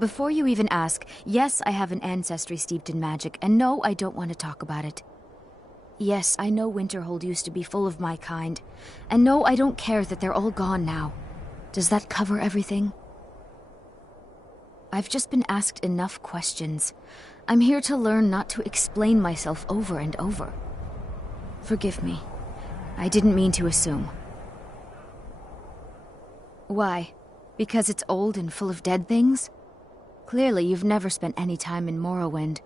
Before you even ask, yes, I have an ancestry steeped in magic, and no, I don't want to talk about it. Yes, I know Winterhold used to be full of my kind, and no, I don't care that they're all gone now. Does that cover everything? I've just been asked enough questions. I'm here to learn, not to explain myself over and over. Forgive me. I didn't mean to assume. Why? Because it's old and full of dead things? Clearly, you've never spent any time in Morrowind.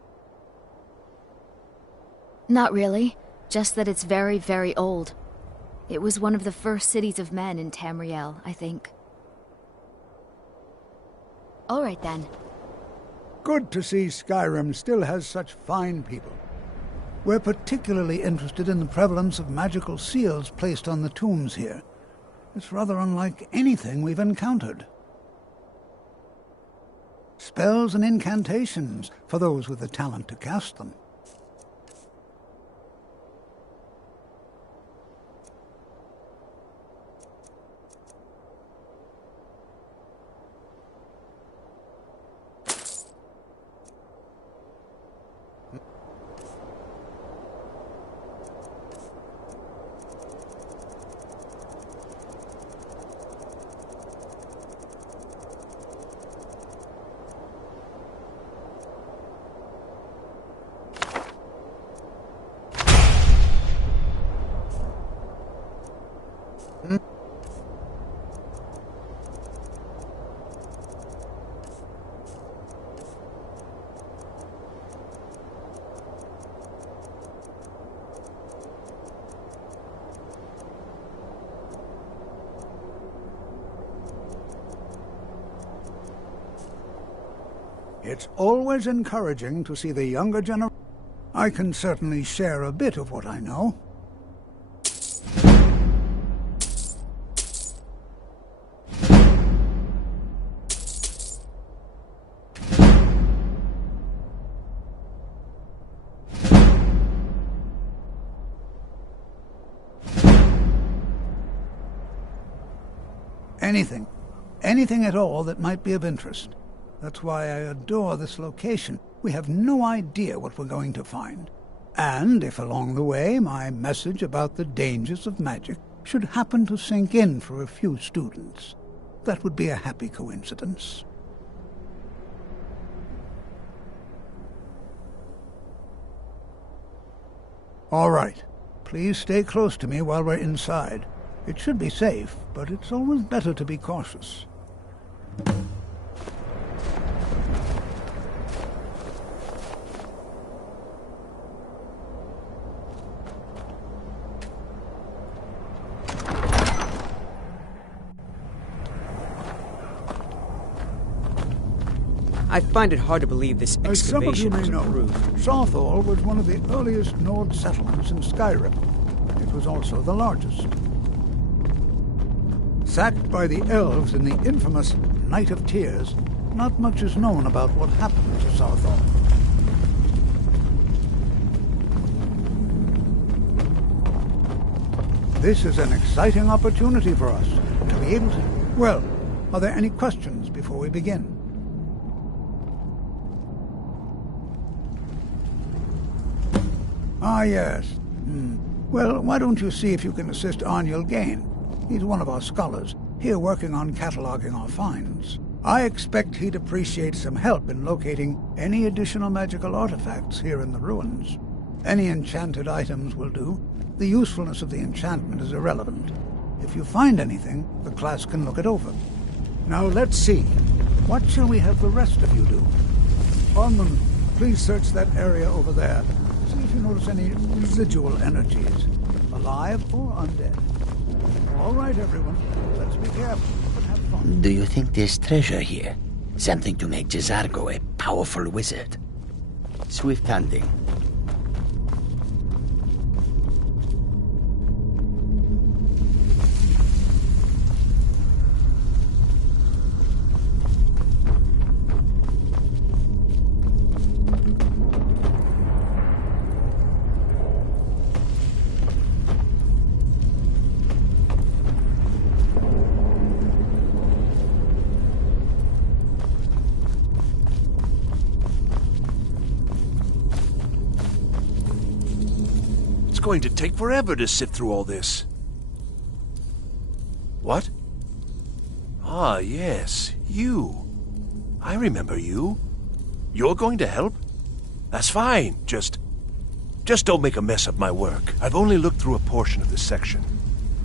Not really. Just that it's very, very old. It was one of the first cities of men in Tamriel, I think. All right, then. Good to see Skyrim still has such fine people. We're particularly interested in the prevalence of magical seals placed on the tombs here. It's rather unlike anything we've encountered. Spells and incantations for those with the talent to cast them. It's always encouraging to see the younger generation. I can certainly share a bit of what I know. Anything. Anything at all that might be of interest. That's why I adore this location. We have no idea what we're going to find. And if along the way my message about the dangers of magic should happen to sink in for a few students, that would be a happy coincidence. All right. Please stay close to me while we're inside. It should be safe, but it's always better to be cautious. I find it hard to believe this As some of you excavation may was know, approved. Southall was one of the earliest Nord settlements in Skyrim. It was also the largest. Sacked by the elves in the infamous Night of Tears, not much is known about what happened to Southall. This is an exciting opportunity for us to be able to... Well, are there any questions before we begin? Ah, yes. Well, why don't you see if you can assist Arniel Gain? He's one of our scholars, here working on cataloging our finds. I expect he'd appreciate some help in locating any additional magical artifacts here in the ruins. Any enchanted items will do. The usefulness of the enchantment is irrelevant. If you find anything, the class can look it over. Now let's see. What shall we have the rest of you do? Ormond, please search that area over there. See if you notice any residual energies, alive or undead. All right, everyone. Let's be careful, but have fun. Do you think there's treasure here? Something to make Jazargo a powerful wizard? Swift hunting. going to take forever to sift through all this. What? Ah, yes, you. I remember you. You're going to help? That's fine. Just don't make a mess of my work. I've only looked through a portion of this section.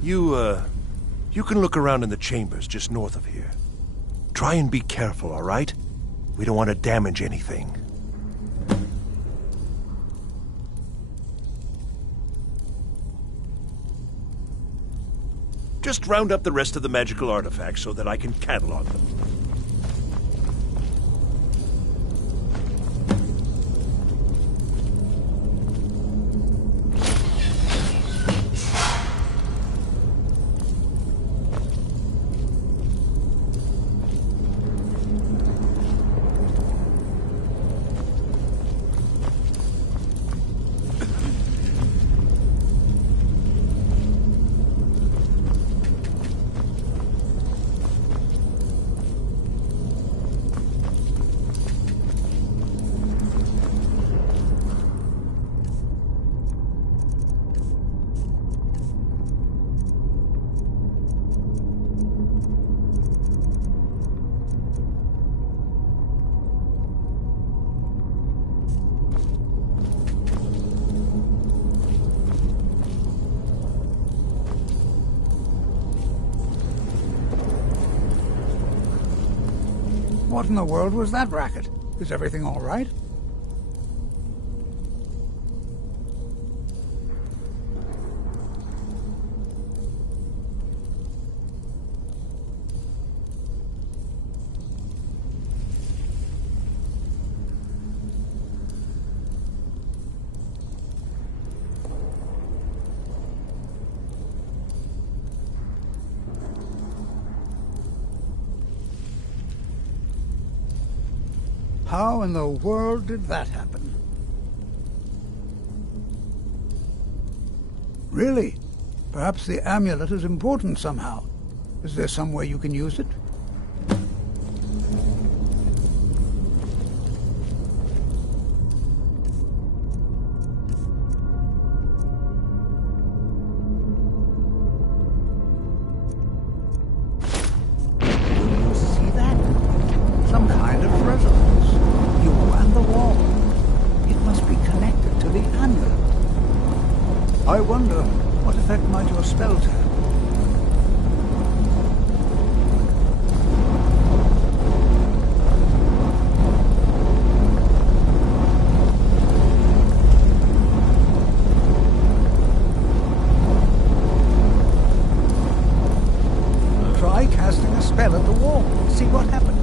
You can look around in the chambers just north of here. Try and be careful, all right? We don't want to damage anything. Just round up the rest of the magical artifacts so that I can catalog them. What in the world was that racket? Is everything all right? How in the world did that happen? Really? Perhaps the amulet is important somehow. Is there some way you can use it? You see that? Some kind of resonance. You and the wall. It must be connected to the amulet. I wonder, what effect might your spells have? Try casting a spell at the wall. See what happens.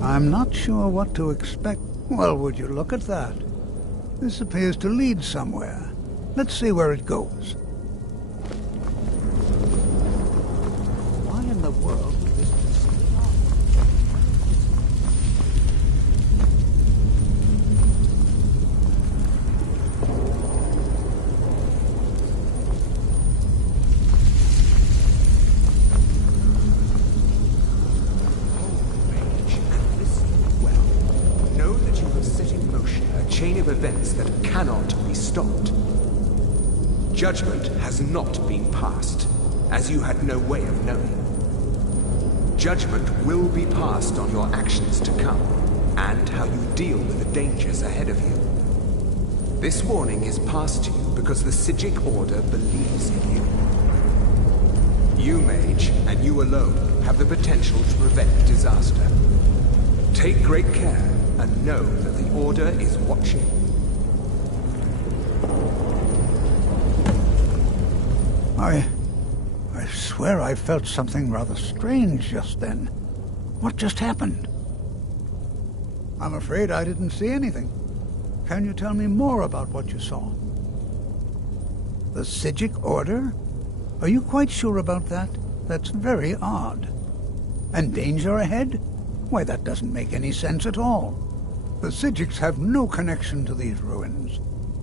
I'm not sure what to expect. Well, would you look at that? This appears to lead somewhere. Let's see where it goes. Why in the world would this be still on? Chain of events that cannot be stopped. Judgment has not been passed, as you had no way of knowing. Judgment will be passed on your actions to come, and how you deal with the dangers ahead of you. This warning is passed to you because the Psijic Order believes in you. You, Mage, and you alone, have the potential to prevent disaster. Take great care, and know that the Order is watching. I swear I felt something rather strange just then. What just happened? I'm afraid I didn't see anything. Can you tell me more about what you saw? The Psijic Order? Are you quite sure about that? That's very odd. And danger ahead? Why, that doesn't make any sense at all. The Psijics have no connection to these ruins,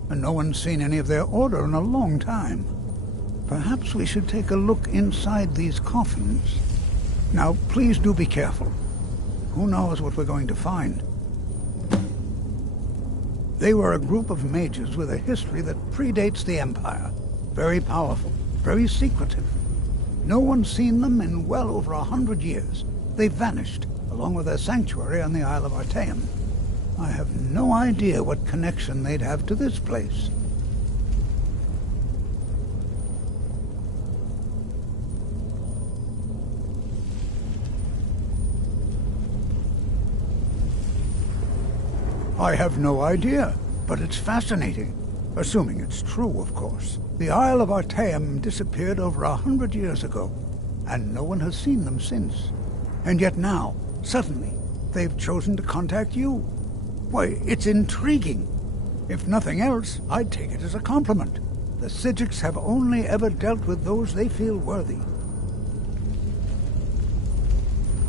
and no one's seen any of their order in a long time. Perhaps we should take a look inside these coffins. Now, please do be careful. Who knows what we're going to find? They were a group of mages with a history that predates the Empire. Very powerful, very secretive. No one's seen them in well over 100 years. They vanished, along with their sanctuary on the Isle of Artaeum. I have no idea what connection they'd have to this place. I have no idea, but it's fascinating. Assuming it's true, of course. The Isle of Artaeum disappeared over 100 years ago, and no one has seen them since. And yet now, suddenly, they've chosen to contact you. Why, it's intriguing. If nothing else, I'd take it as a compliment. The Psijics have only ever dealt with those they feel worthy.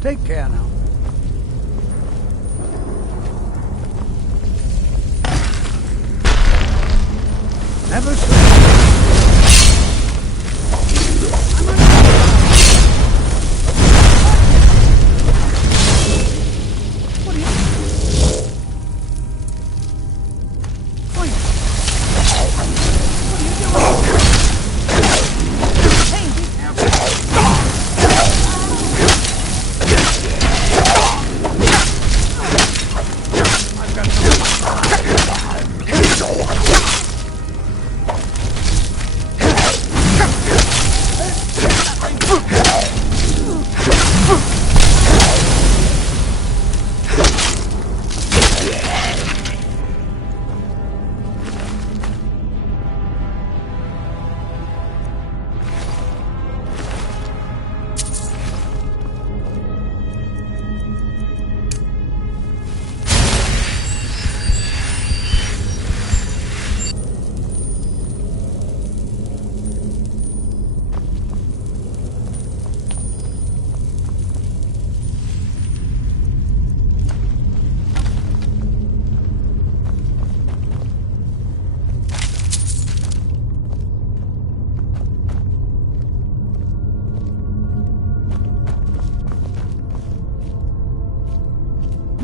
Take care now. Never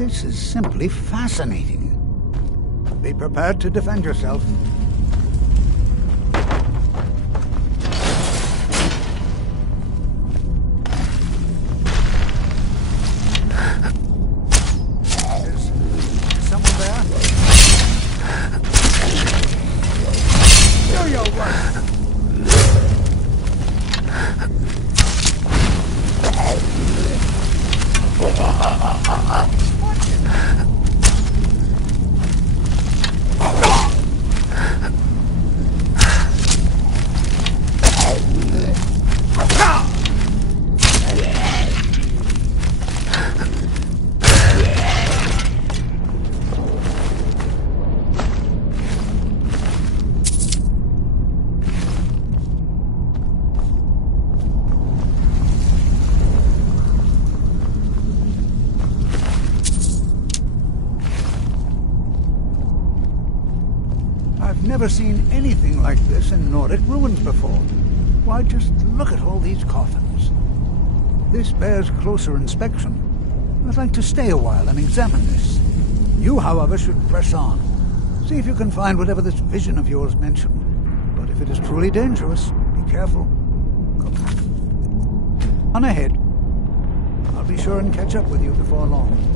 This is simply fascinating. Be prepared to defend yourself. Is someone there? Do your work! Never seen anything like this in Nordic ruins before. Why, just look at all these coffins. This bears closer inspection. I'd like to stay a while and examine this. You, however, should press on. See if you can find whatever this vision of yours mentioned. But if it is truly dangerous, be careful. Come on ahead. I'll be sure and catch up with you before long.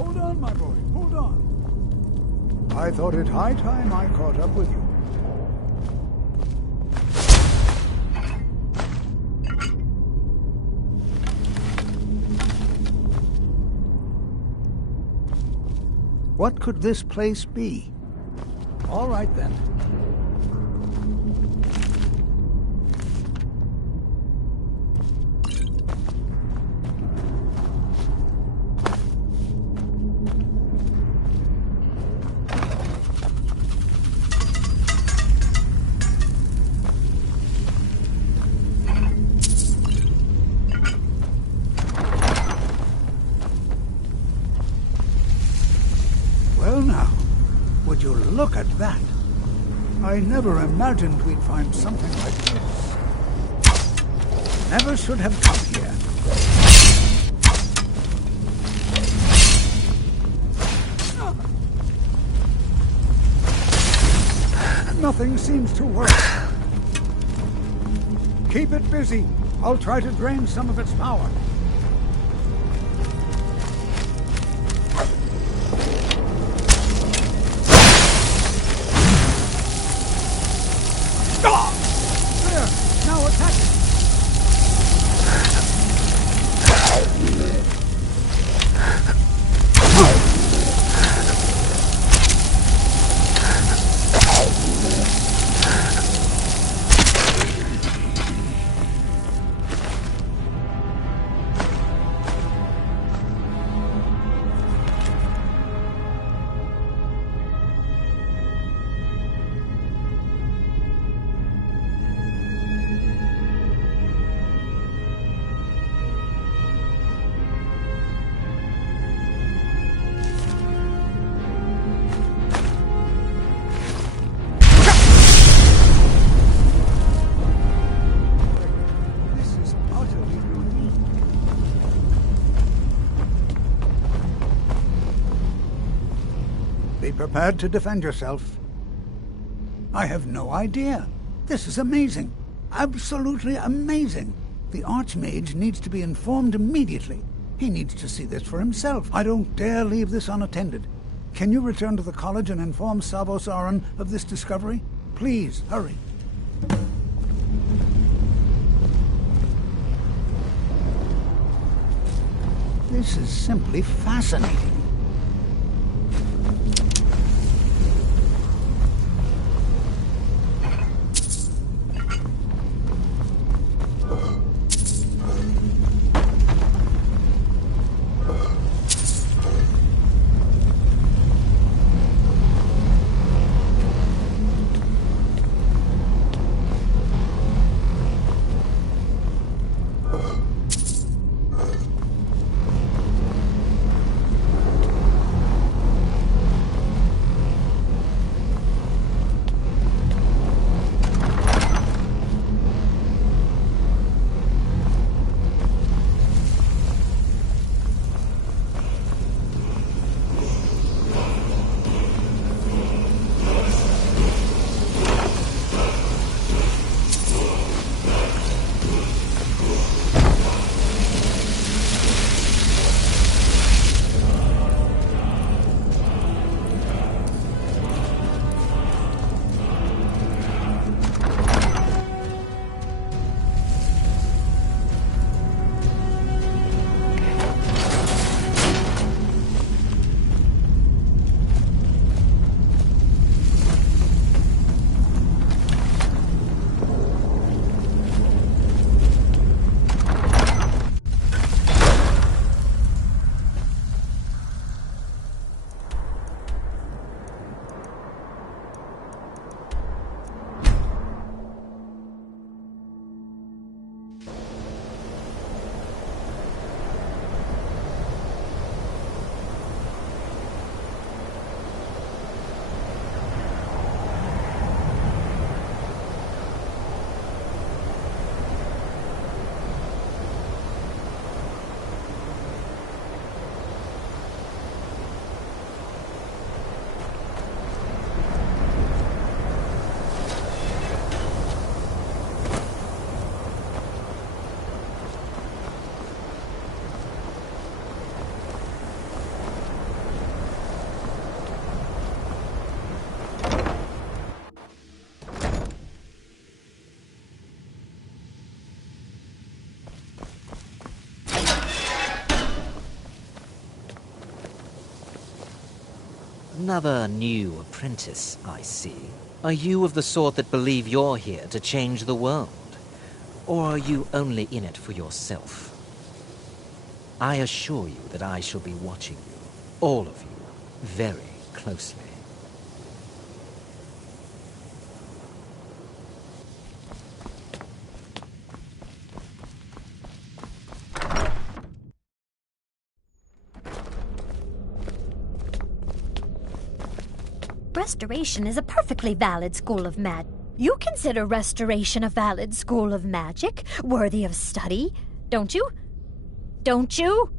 Hold on, my boy, hold on. I thought it high time I caught up with you. What could this place be? All right, then. Well now, would you look at that? I never imagined we'd find something like this. Never should have come here. Nothing seems to work. Keep it busy. I'll try to drain some of its power. Be prepared to defend yourself. I have no idea. This is amazing. Absolutely amazing. The Archmage needs to be informed immediately. He needs to see this for himself. I don't dare leave this unattended. Can you return to the college and inform Savos Aran of this discovery? Please, hurry. This is simply fascinating. Another new apprentice, I see. Are you of the sort that believe you're here to change the world? Or are you only in it for yourself? I assure you that I shall be watching you, all of you, very closely. Restoration is a perfectly valid school of magic. You consider Restoration a valid school of magic, worthy of study, don't you? Don't you?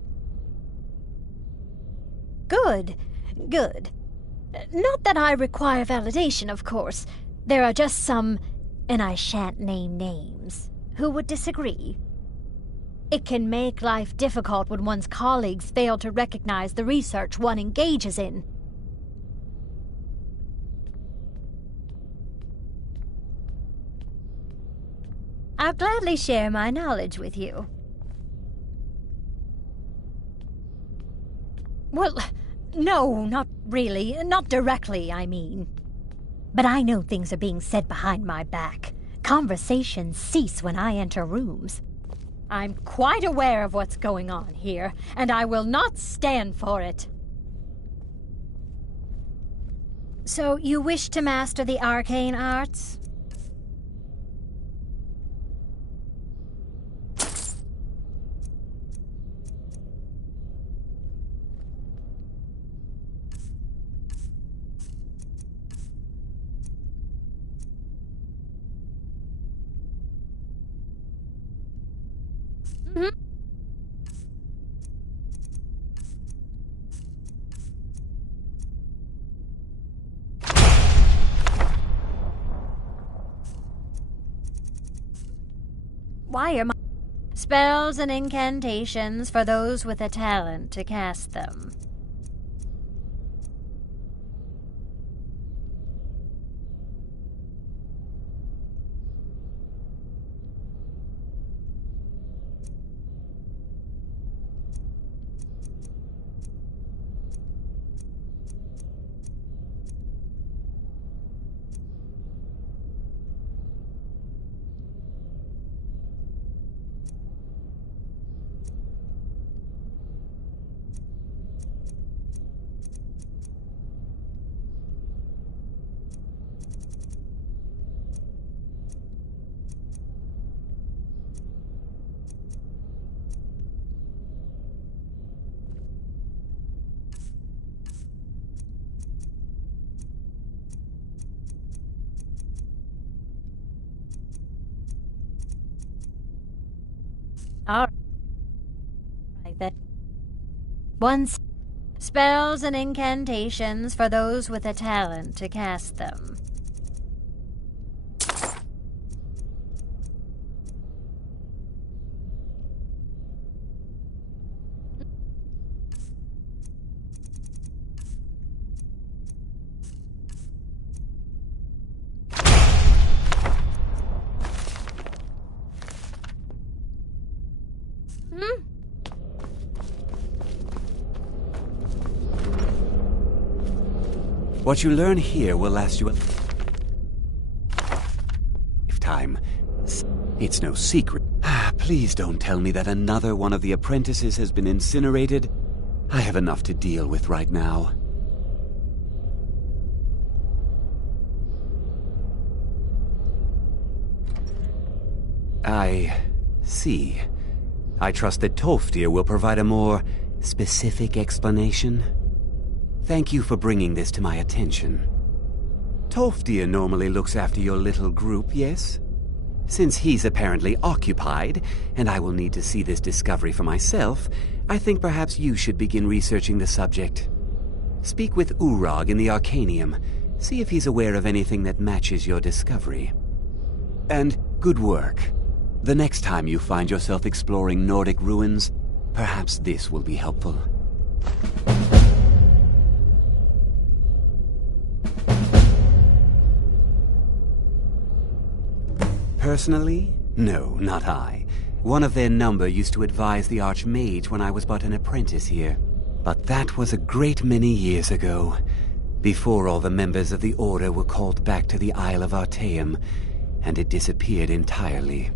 Good, good. Not that I require validation, of course. There are just some, and I shan't name names, who would disagree. It can make life difficult when one's colleagues fail to recognize the research one engages in. I'll gladly share my knowledge with you. Well, no, not really. Not directly, I mean. But I know things are being said behind my back. Conversations cease when I enter rooms. I'm quite aware of what's going on here, and I will not stand for it. So, you wish to master the arcane arts? Why are my spells and incantations for those with a talent to cast them? All right, then. Once spells and incantations for those with a talent to cast them. What you learn here will last you a lifetime. It's no secret. Please don't tell me that another one of the apprentices has been incinerated. I have enough to deal with right now. I see. I trust that Toftir will provide a more specific explanation. Thank you for bringing this to my attention. Toftir normally looks after your little group, yes? Since he's apparently occupied, and I will need to see this discovery for myself, I think perhaps you should begin researching the subject. Speak with Urag in the Arcanium. See if he's aware of anything that matches your discovery. And good work. The next time you find yourself exploring Nordic ruins, perhaps this will be helpful. Personally? No, not I. One of their number used to advise the Archmage when I was but an apprentice here. But that was a great many years ago. before all the members of the Order were called back to the Isle of Artaeum, and it disappeared entirely.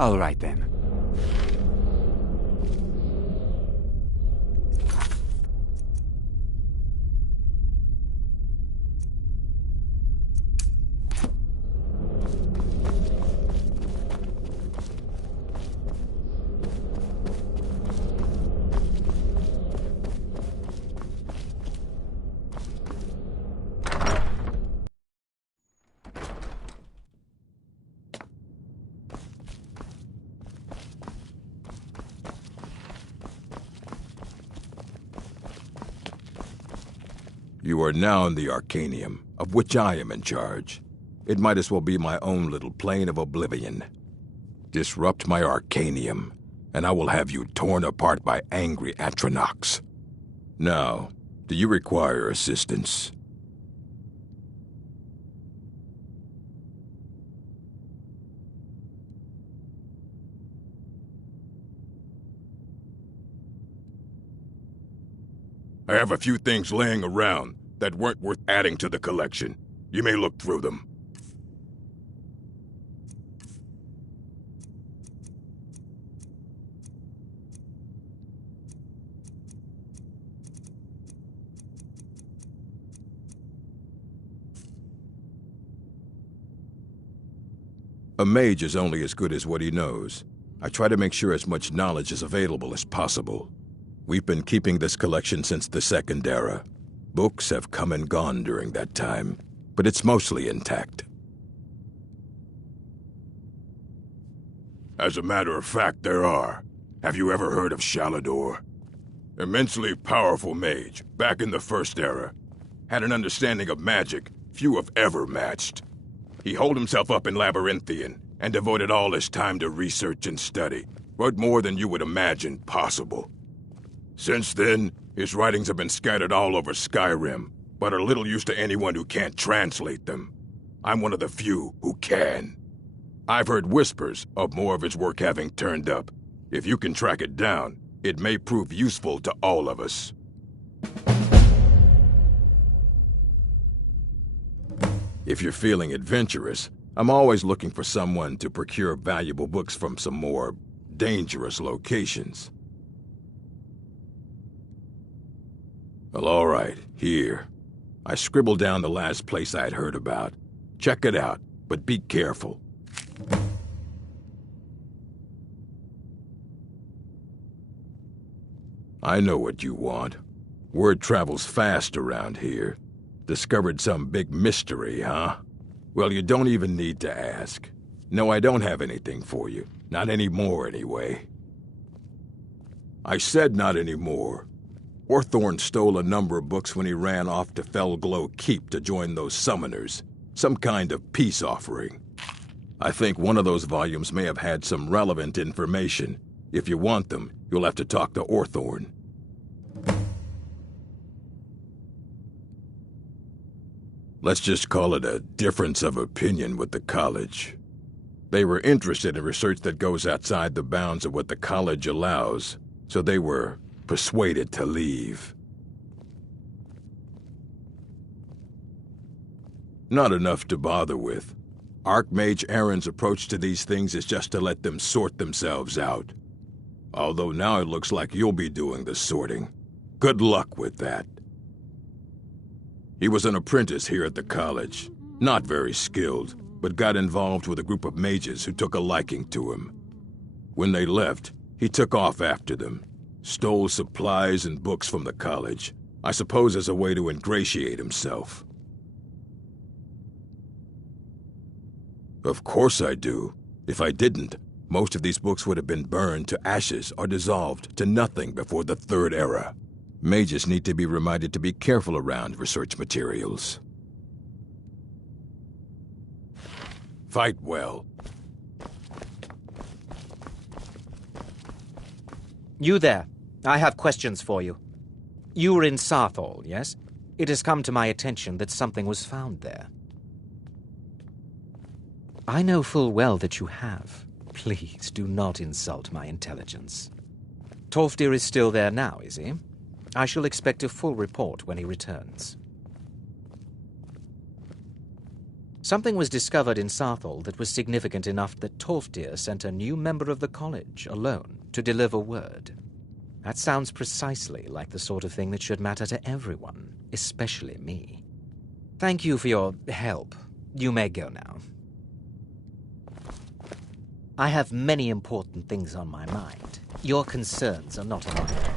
All right, then. You are now in the Arcanium, of which I am in charge. It might as well be my own little plane of oblivion. Disrupt my Arcanium, and I will have you torn apart by angry Atronachs. Now, do you require assistance? I have a few things laying around that weren't worth adding to the collection. You may look through them. A mage is only as good as what he knows. I try to make sure as much knowledge is available as possible. We've been keeping this collection since the Second Era. Books have come and gone during that time, but it's mostly intact. As a matter of fact, there are. Have you ever heard of Shalador? Immensely powerful mage, back in the First Era. Had an understanding of magic few have ever matched. He holed himself up in Labyrinthian and devoted all his time to research and study. Wrote more than you would imagine possible. Since then, his writings have been scattered all over Skyrim, but are little use to anyone who can't translate them. I'm one of the few who can. I've heard whispers of more of his work having turned up. If you can track it down, it may prove useful to all of us. If you're feeling adventurous, I'm always looking for someone to procure valuable books from some more dangerous locations. Well, all right, here. I scribbled down the last place I had heard about. Check it out, but be careful. I know what you want. Word travels fast around here. Discovered some big mystery, huh? Well, you don't even need to ask. No, I don't have anything for you. Not anymore, anyway. I said not anymore. Orthorn stole a number of books when he ran off to Felglow Keep to join those summoners. Some kind of peace offering. I think one of those volumes may have had some relevant information. If you want them, you'll have to talk to Orthorn. Let's just call it a difference of opinion with the college. They were interested in research that goes outside the bounds of what the college allows, so they were persuaded to leave. Not enough to bother with. Archmage Aaron's approach to these things is just to let them sort themselves out. Although now it looks like you'll be doing the sorting. Good luck with that. He was an apprentice here at the college. Not very skilled, but got involved with a group of mages who took a liking to him. When they left, he took off after them. Stole supplies and books from the college, I suppose as a way to ingratiate himself. Of course I do. If I didn't, most of these books would have been burned to ashes or dissolved to nothing before the Third Era. Mages need to be reminded to be careful around research materials. Fight well. You there. I have questions for you. You were in Sarthal, yes? It has come to my attention that something was found there. I know full well that you have. Please do not insult my intelligence. Tolfdir is still there now, is he? I shall expect a full report when he returns. Something was discovered in Sarthal that was significant enough that Tolfdir sent a new member of the college, alone, to deliver word. That sounds precisely like the sort of thing that should matter to everyone, especially me. Thank you for your help. You may go now. I have many important things on my mind. Your concerns are not among them.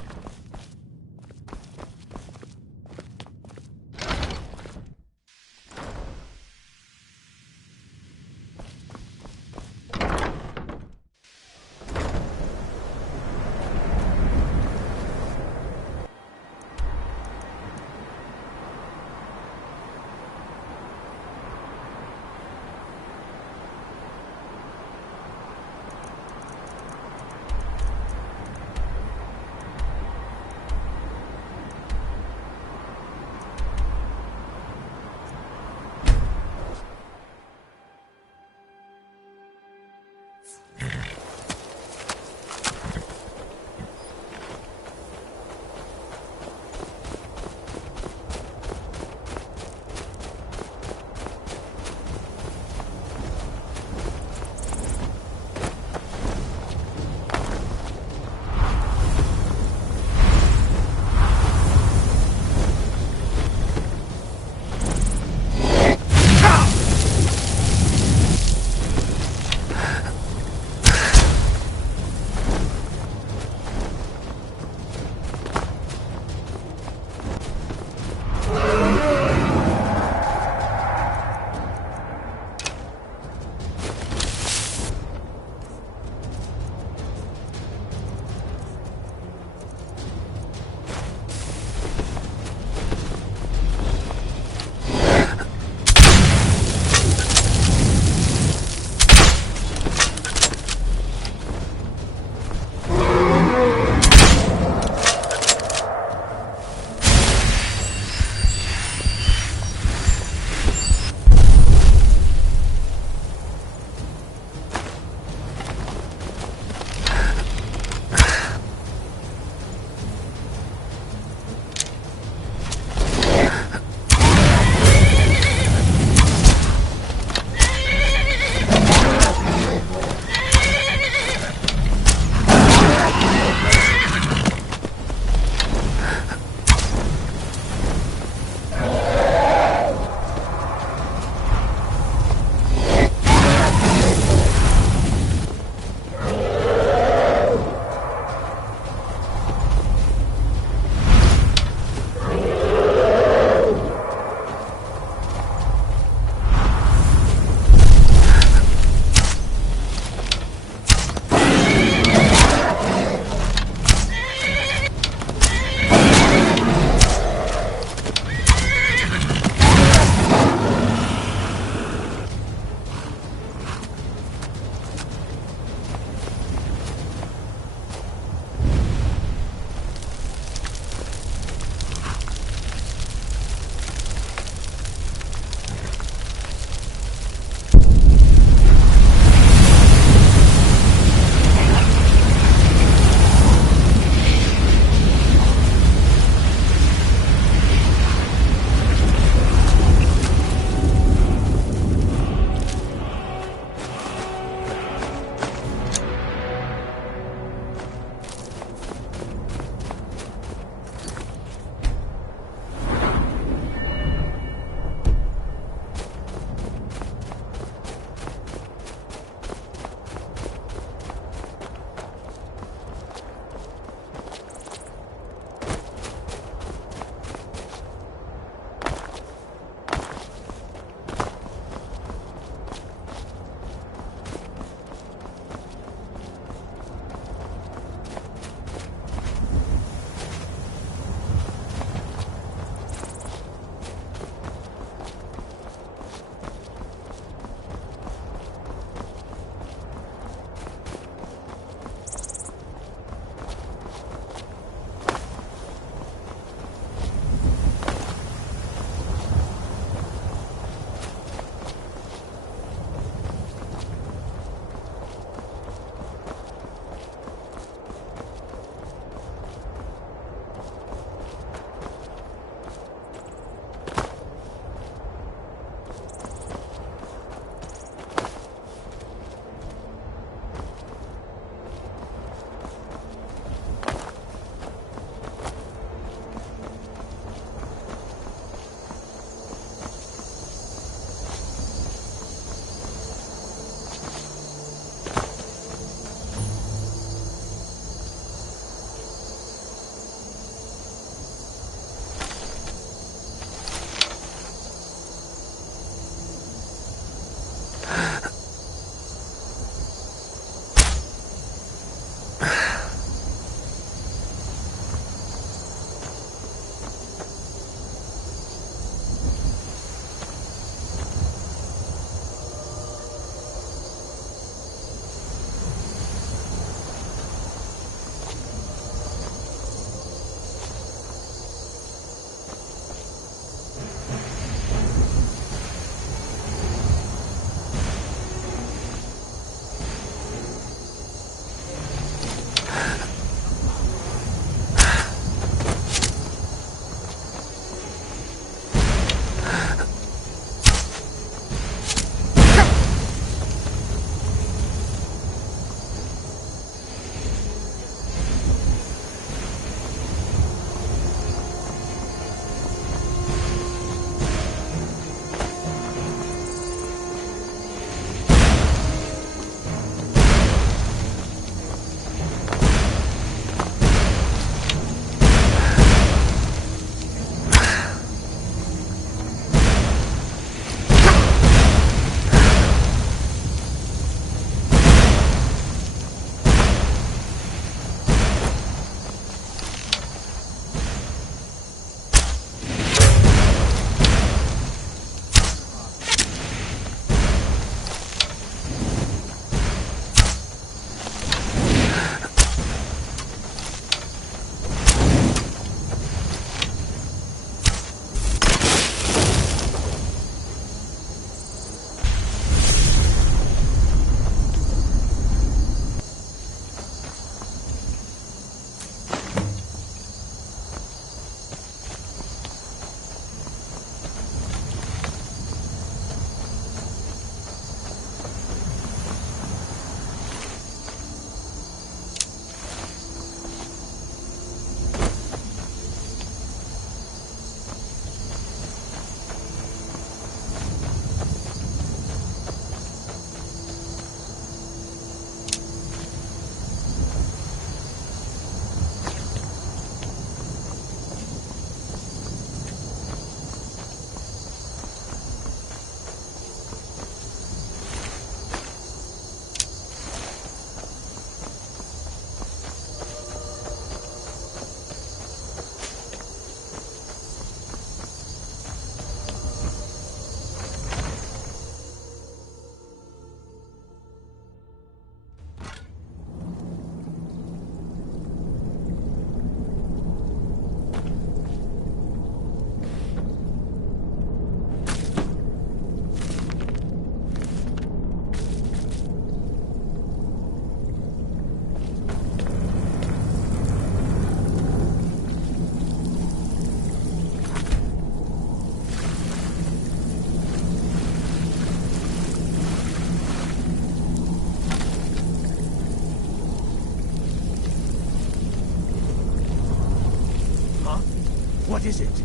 What is it?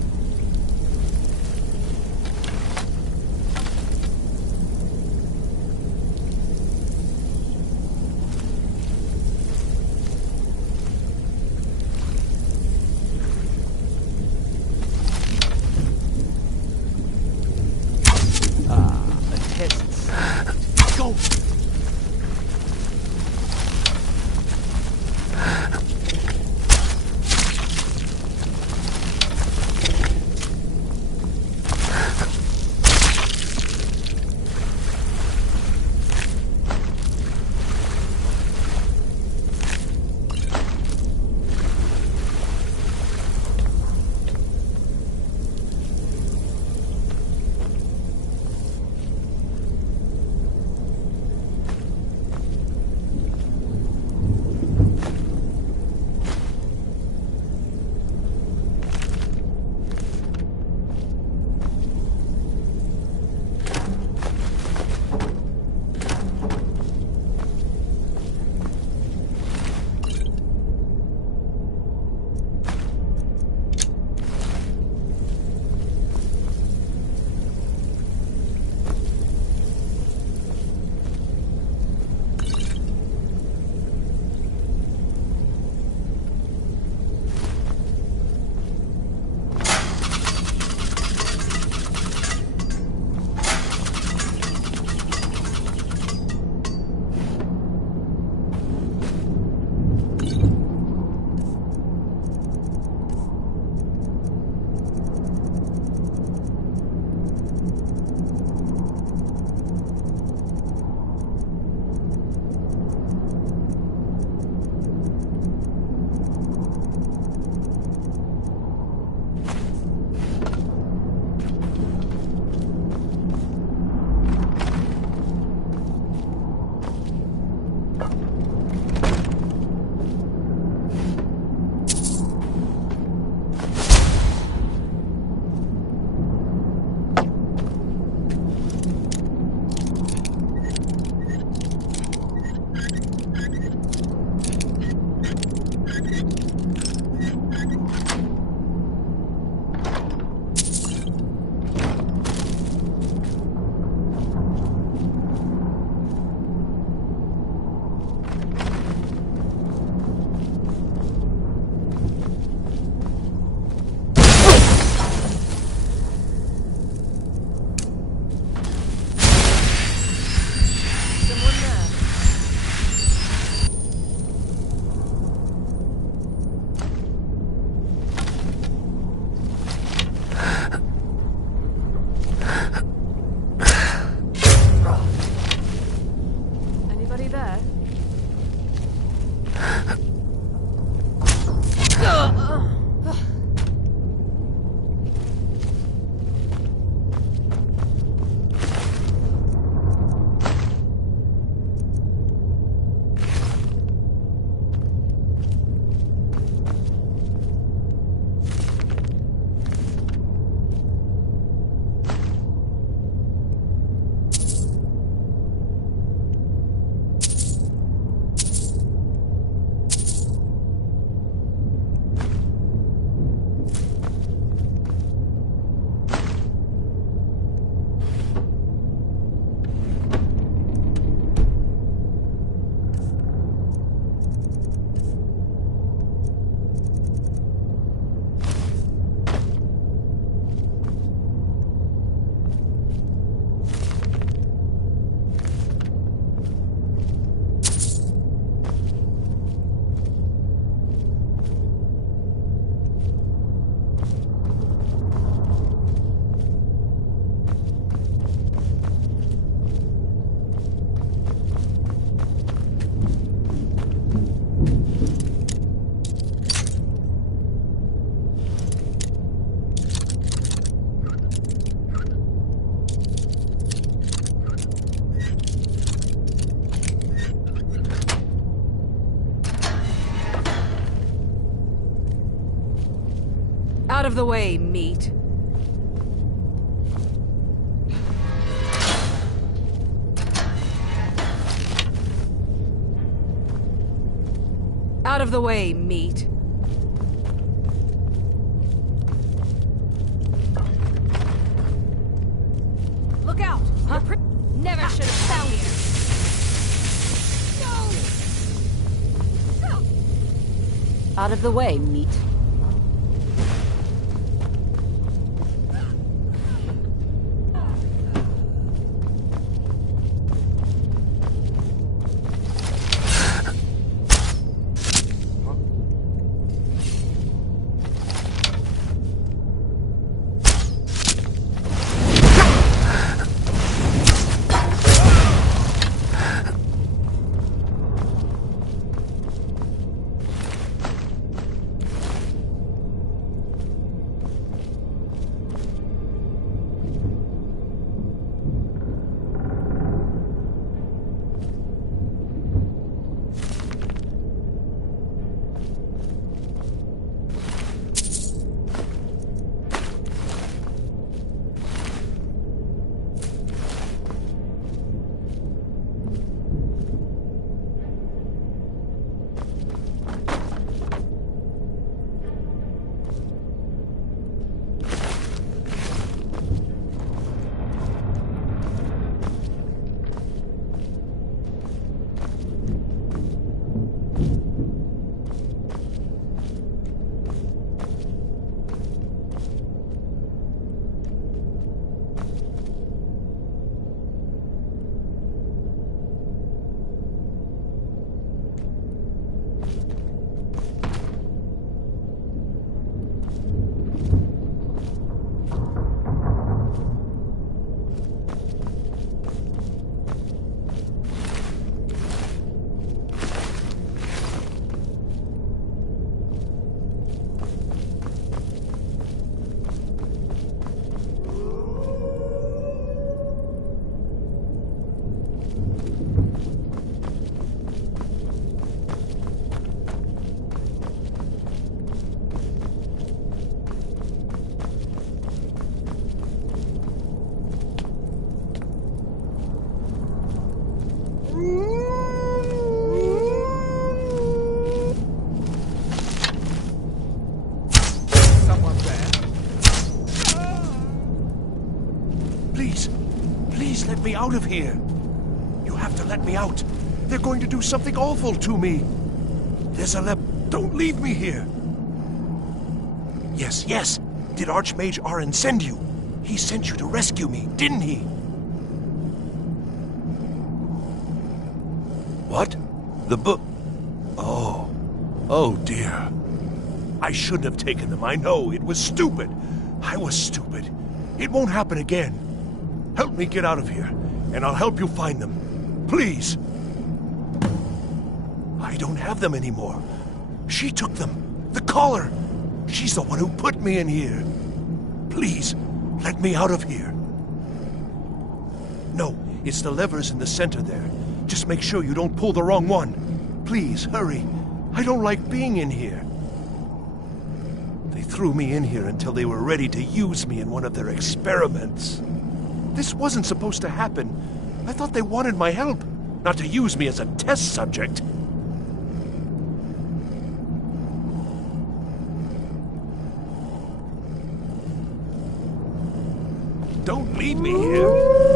Go! Out of the way, meat. Out of the way, meat. Out of the way, meat. Let me out of here. You have to let me out. They're going to do something awful to me. There's a Don't leave me here. Yes, yes. Did Archmage Arin send you? He sent you to rescue me, didn't he? What? The book? Oh. Oh, dear. I shouldn't have taken them. I know. It was stupid. I was stupid. It won't happen again. Help me get out of here, and I'll help you find them. Please. I don't have them anymore. She took them. The collar. She's the one who put me in here. Please, let me out of here. No, it's the levers in the center there. Just make sure you don't pull the wrong one. Please, hurry. I don't like being in here. They threw me in here until they were ready to use me in one of their experiments. This wasn't supposed to happen. I thought they wanted my help, not to use me as a test subject. Don't leave me here.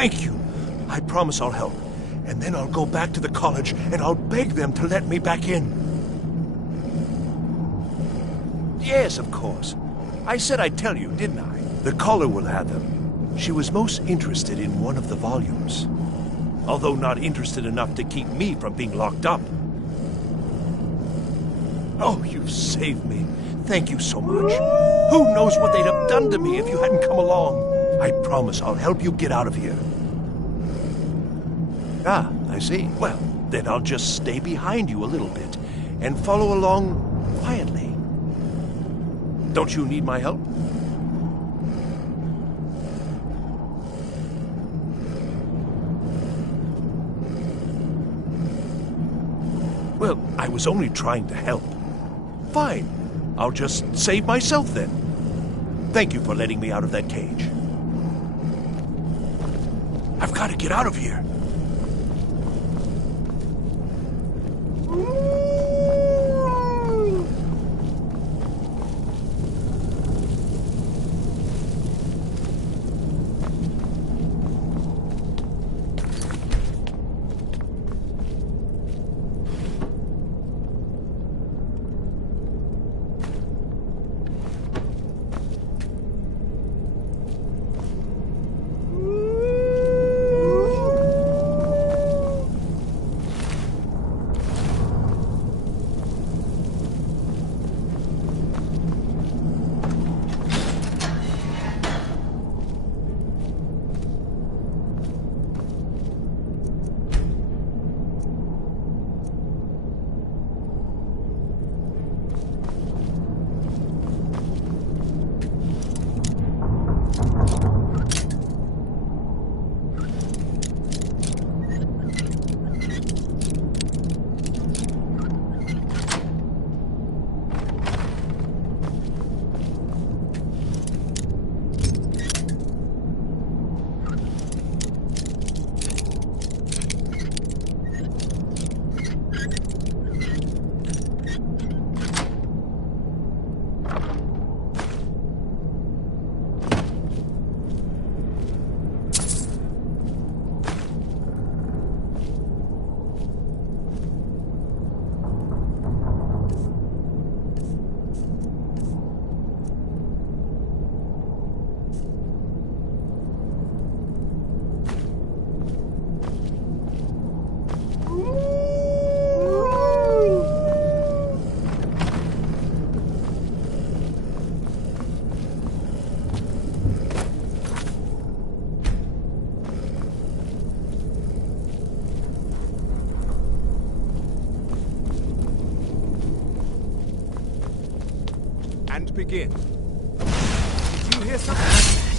Thank you. I promise I'll help. And then I'll go back to the college and I'll beg them to let me back in. Yes, of course. I said I'd tell you, didn't I? The caller will have them. She was most interested in one of the volumes. Although not interested enough to keep me from being locked up. Oh, you've saved me. Thank you so much. Who knows what they'd have done to me if you hadn't come along. I promise I'll help you get out of here. Ah, I see. Well, then I'll just stay behind you a little bit and follow along quietly. Don't you need my help? Well, I was only trying to help. Fine. I'll just save myself then. Thank you for letting me out of that cage. I've got to get out of here. and begin. Did you hear something?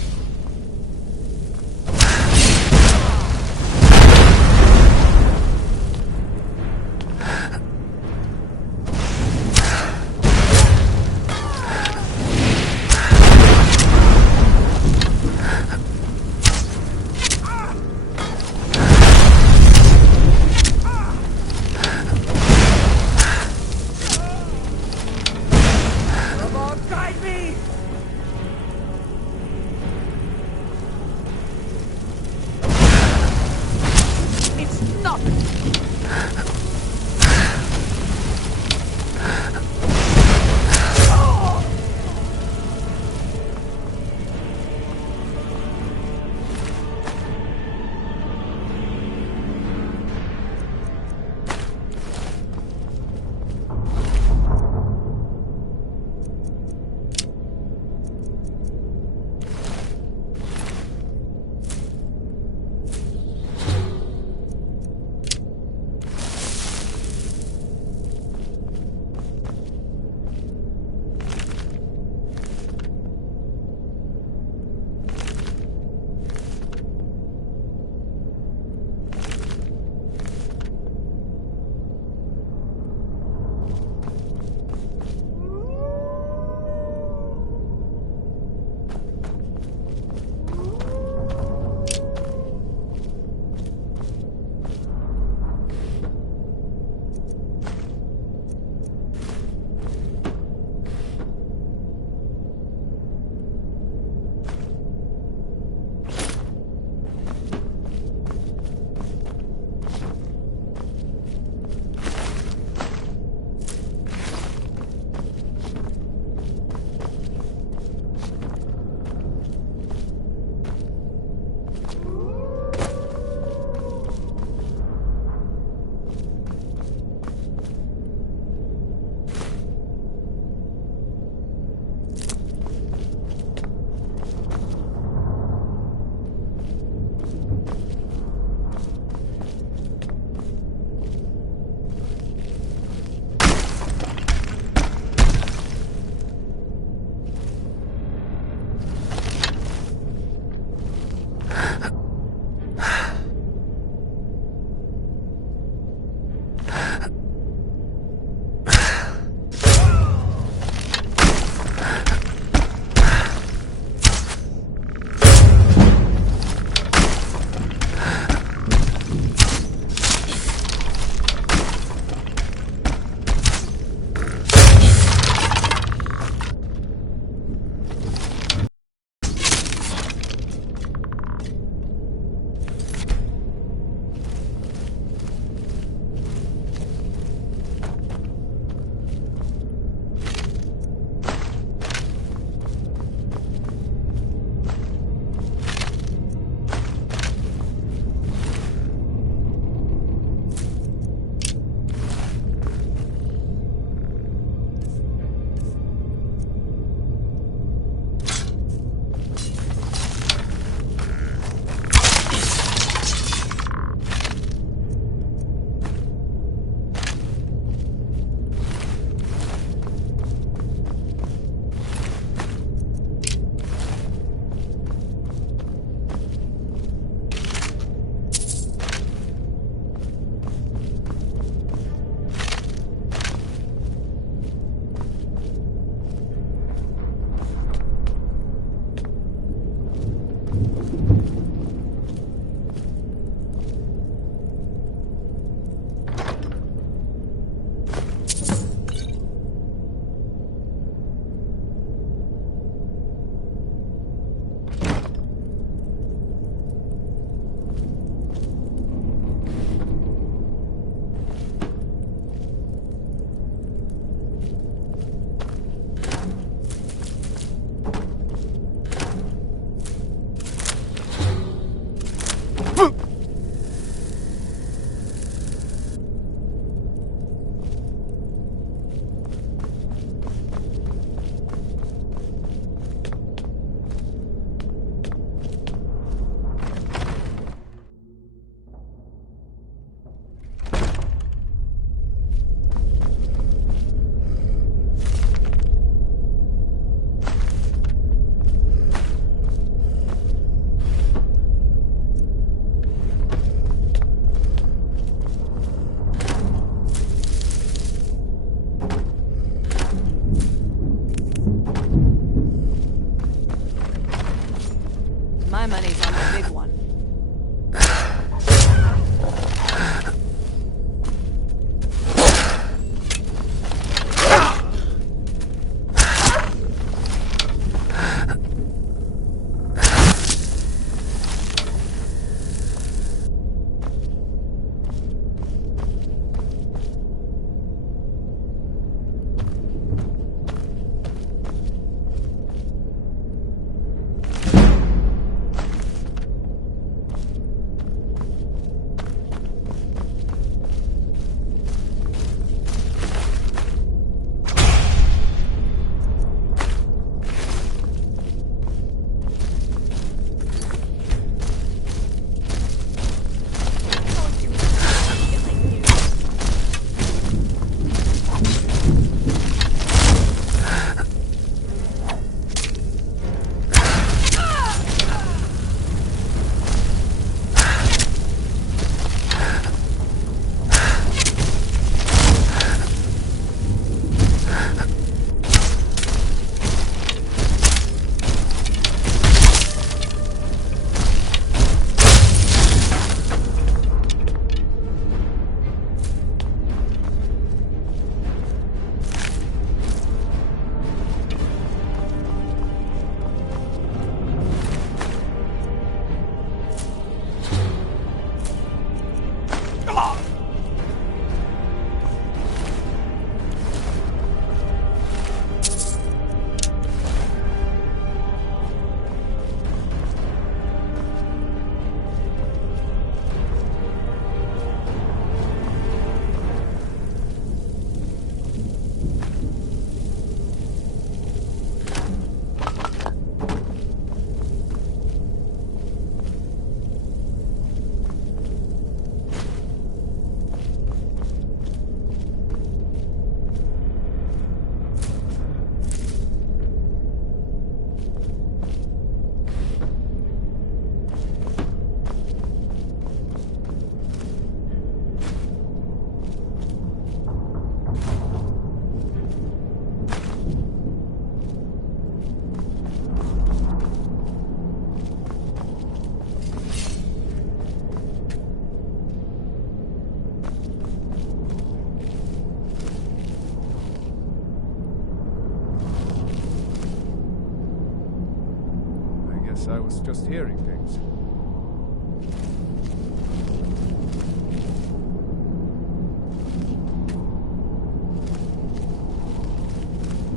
guess I was just hearing things.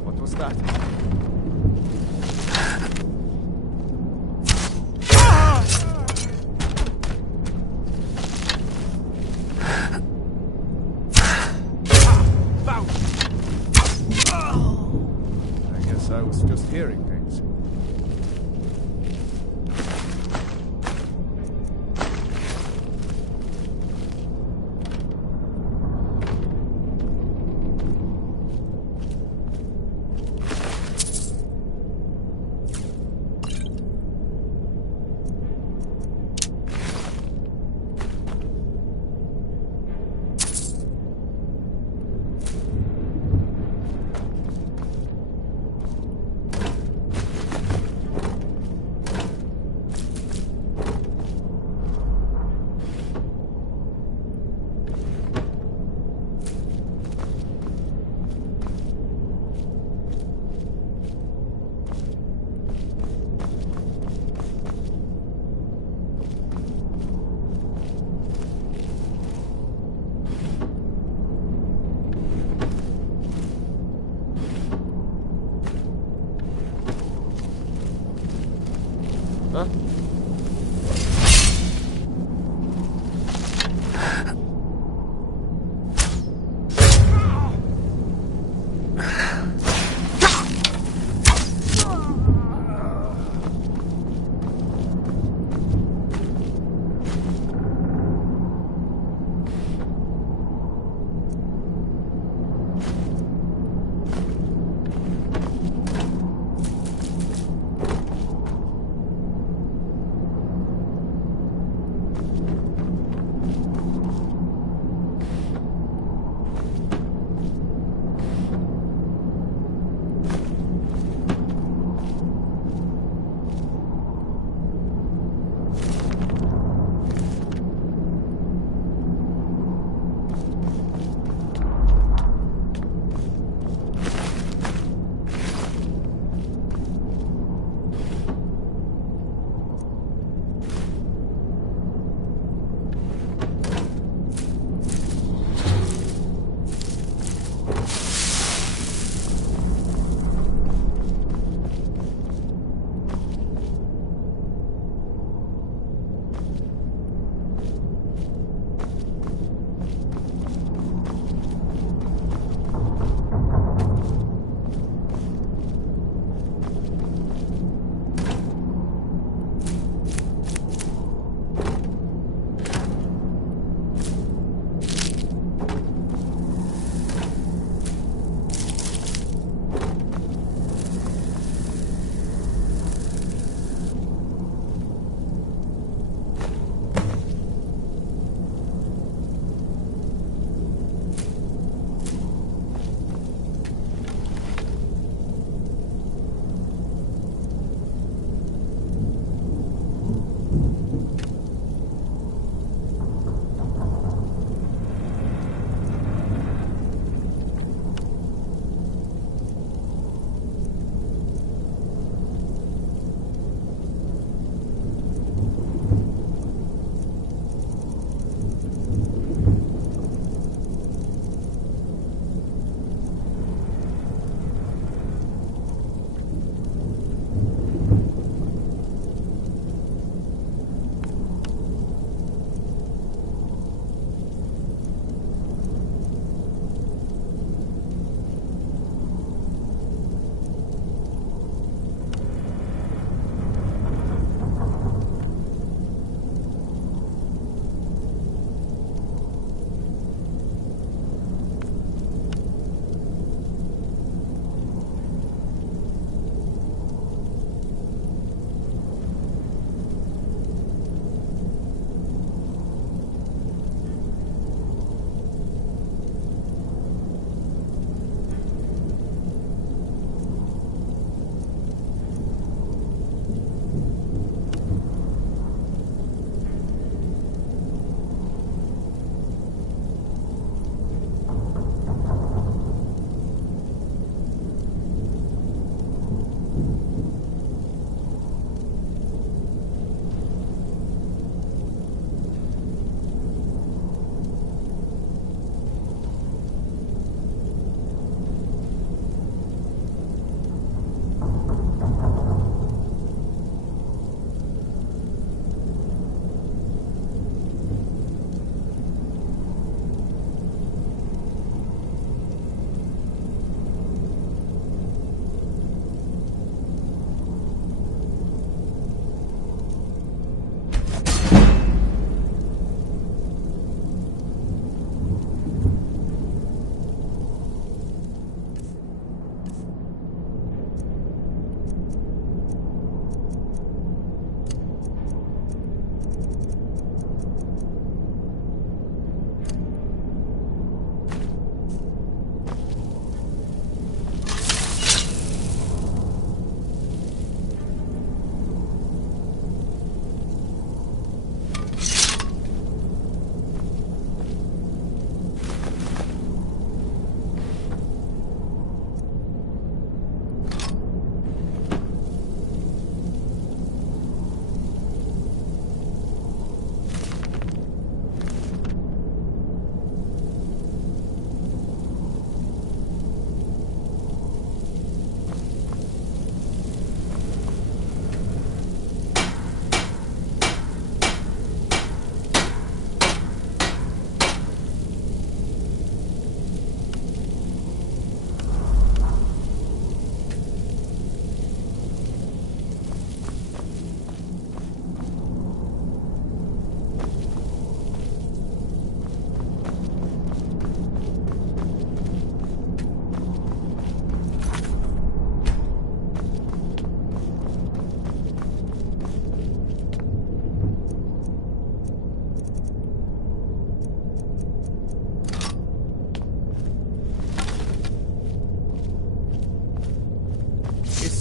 What was that? I guess I was just hearing things. Huh?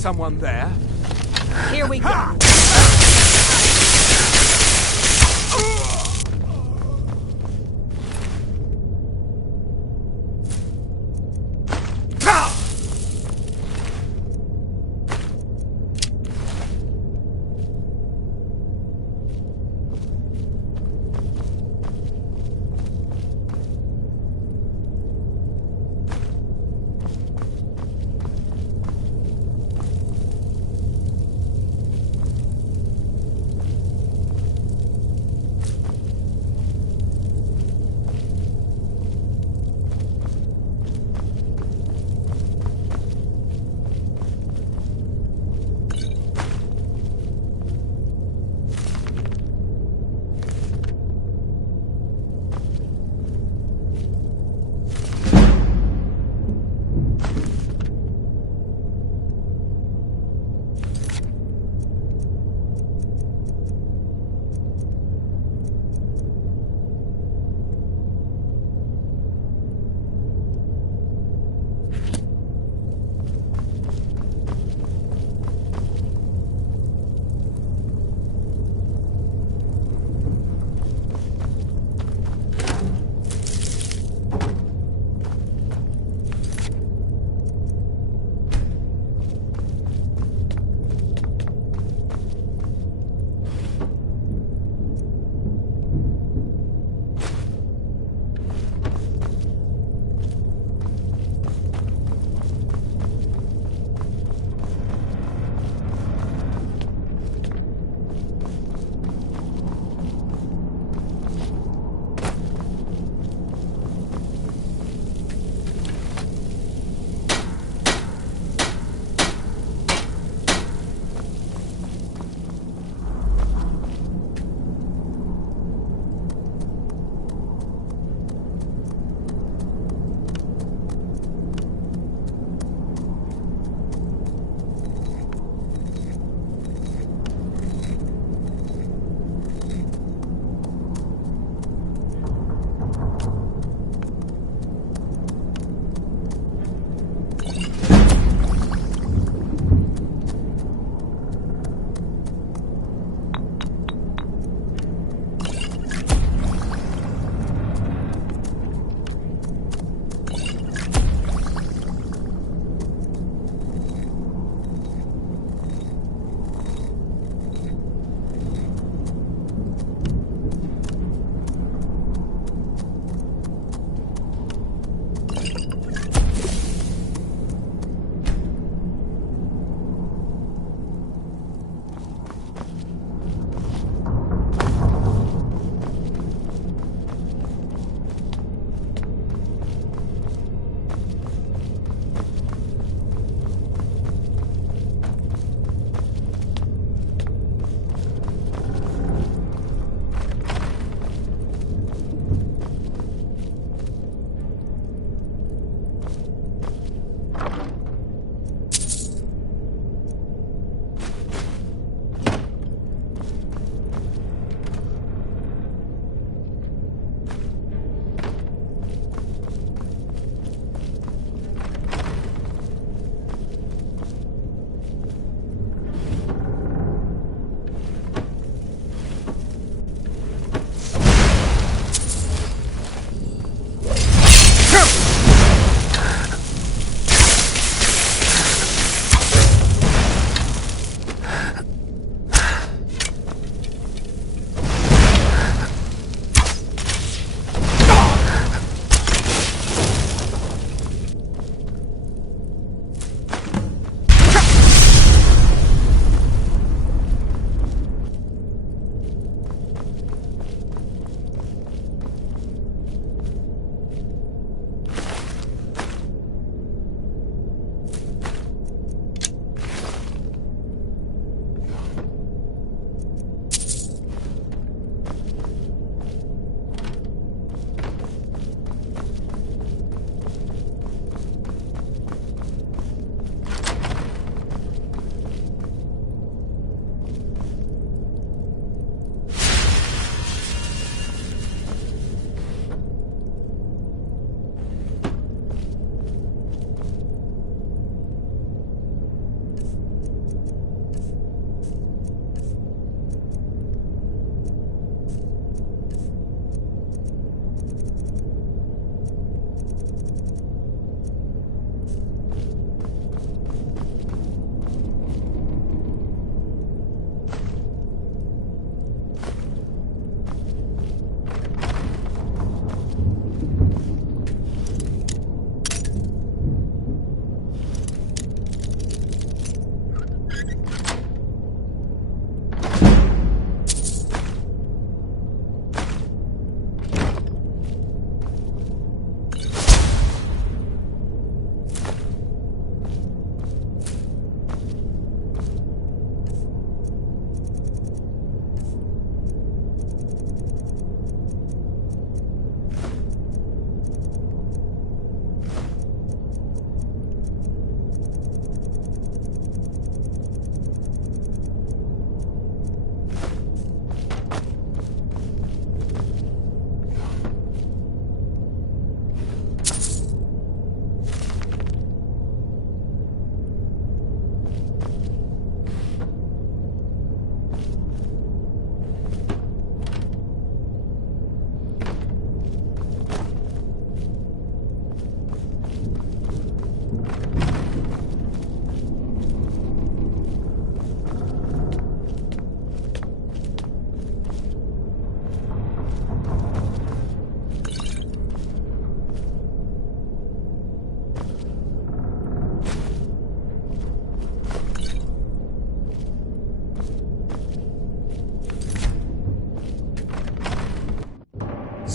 someone there? Here we go.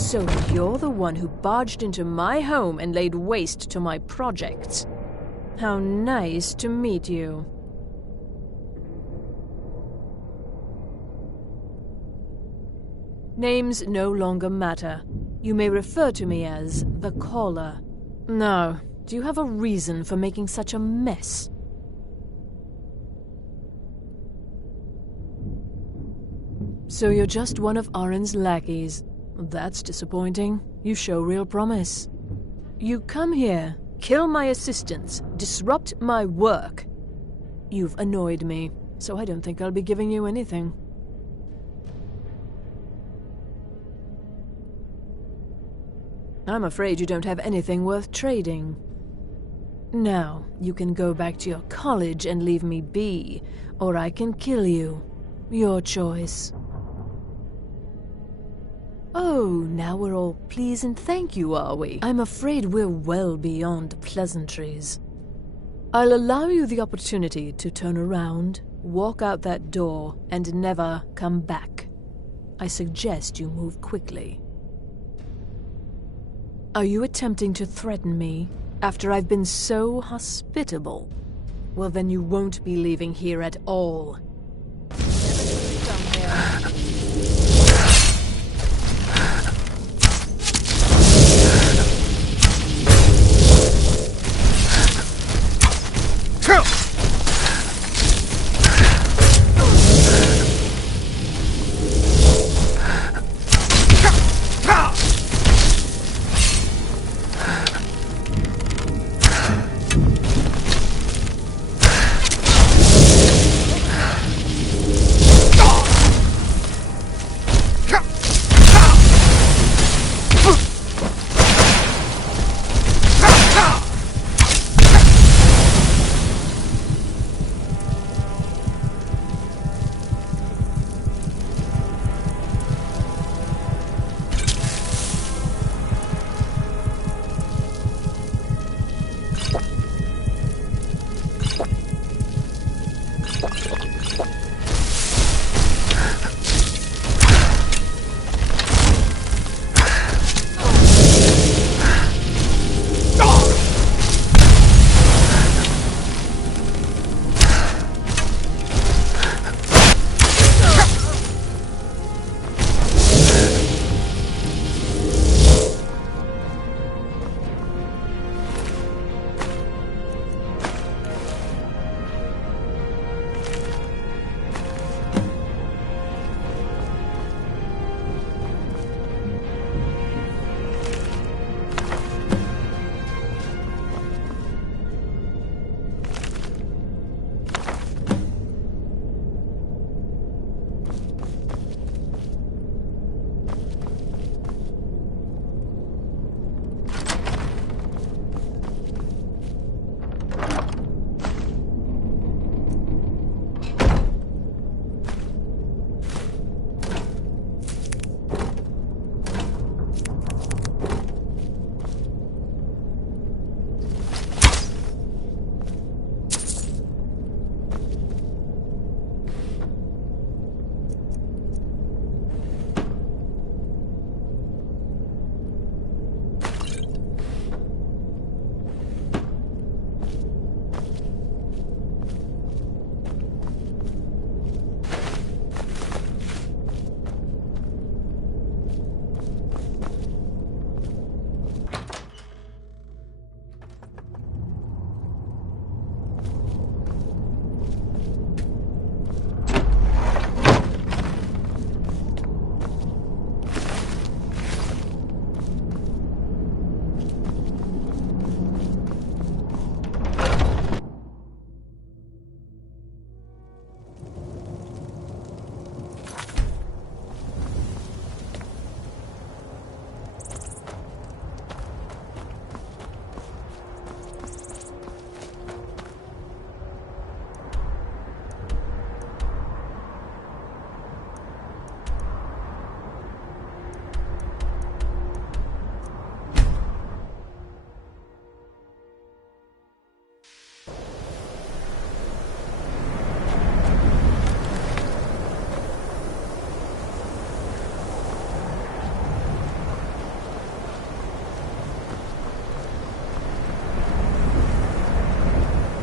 So you're the one who barged into my home and laid waste to my projects. How nice to meet you. Names no longer matter. You may refer to me as the Caller. Now, do you have a reason for making such a mess? So you're just one of Arin's lackeys. That's disappointing. You show real promise. You come here, kill my assistants, disrupt my work. You've annoyed me, so I don't think I'll be giving you anything. I'm afraid you don't have anything worth trading. Now, you can go back to your college and leave me be, or I can kill you. Your choice. Oh, now we're all please and thank you, are we? I'm afraid we're well beyond pleasantries. I'll allow you the opportunity to turn around, walk out that door, and never come back. I suggest you move quickly. Are you attempting to threaten me after I've been so hospitable? Well, then you won't be leaving here at all. Never should have done there.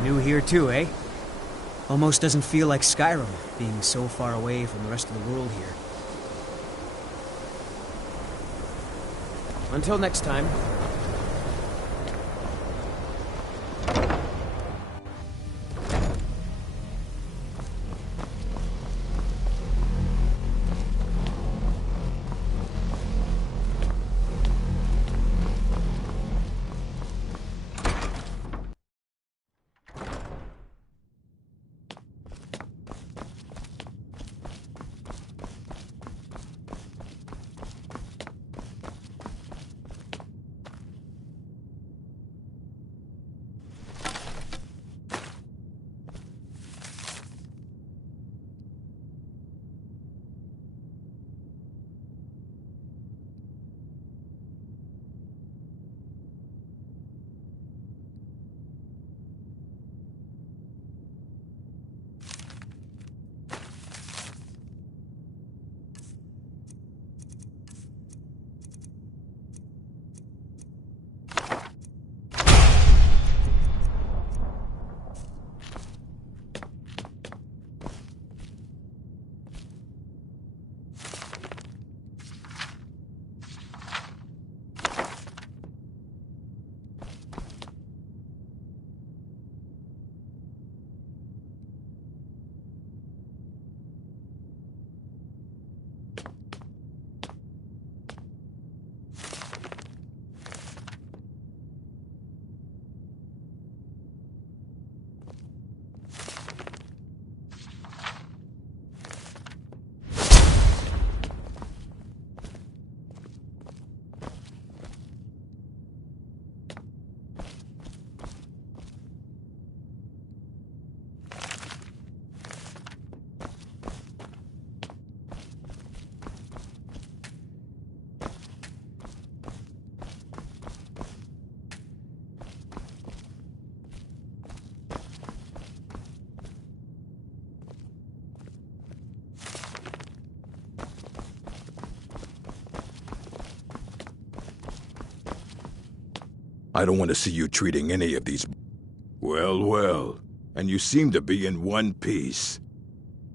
New here too, eh? Almost doesn't feel like Skyrim, being so far away from the rest of the world here. Until next time. I don't want to see you treating any of these... Well, well. And you seem to be in one piece.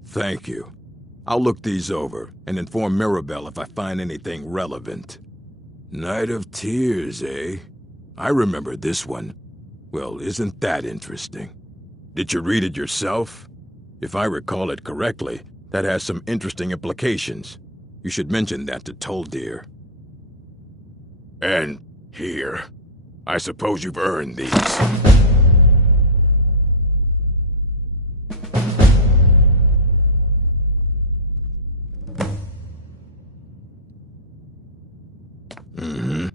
Thank you. I'll look these over and inform Mirabelle if I find anything relevant. Night of Tears, eh? I remember this one. Well, isn't that interesting? Did you read it yourself? If I recall it correctly, that has some interesting implications. You should mention that to Toldir. And here. I suppose you've earned these. Mm-hmm.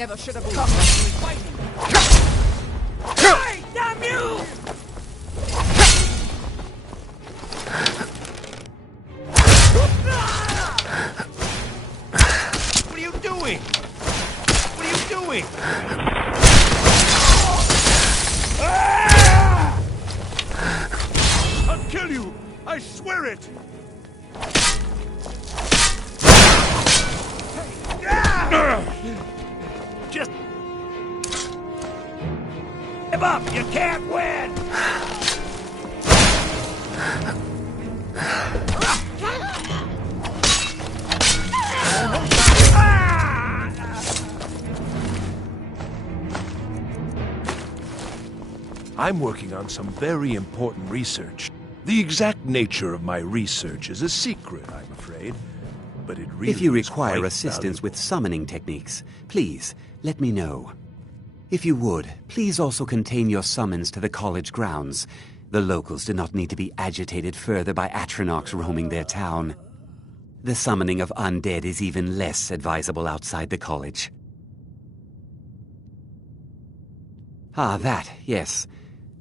Never should have come to fighting. Hey, damn you! What are you doing? What are you doing? I'll kill you! I swear it! Just give up! You can't win! I'm working on some very important research. The exact nature of my research is a secret, I'm afraid. But it really if you is require quite assistance valuable. with summoning techniques, please let me know. If you would, please also contain your summons to the college grounds. The locals do not need to be agitated further by Atronachs roaming their town. The summoning of undead is even less advisable outside the college. Ah, that, yes.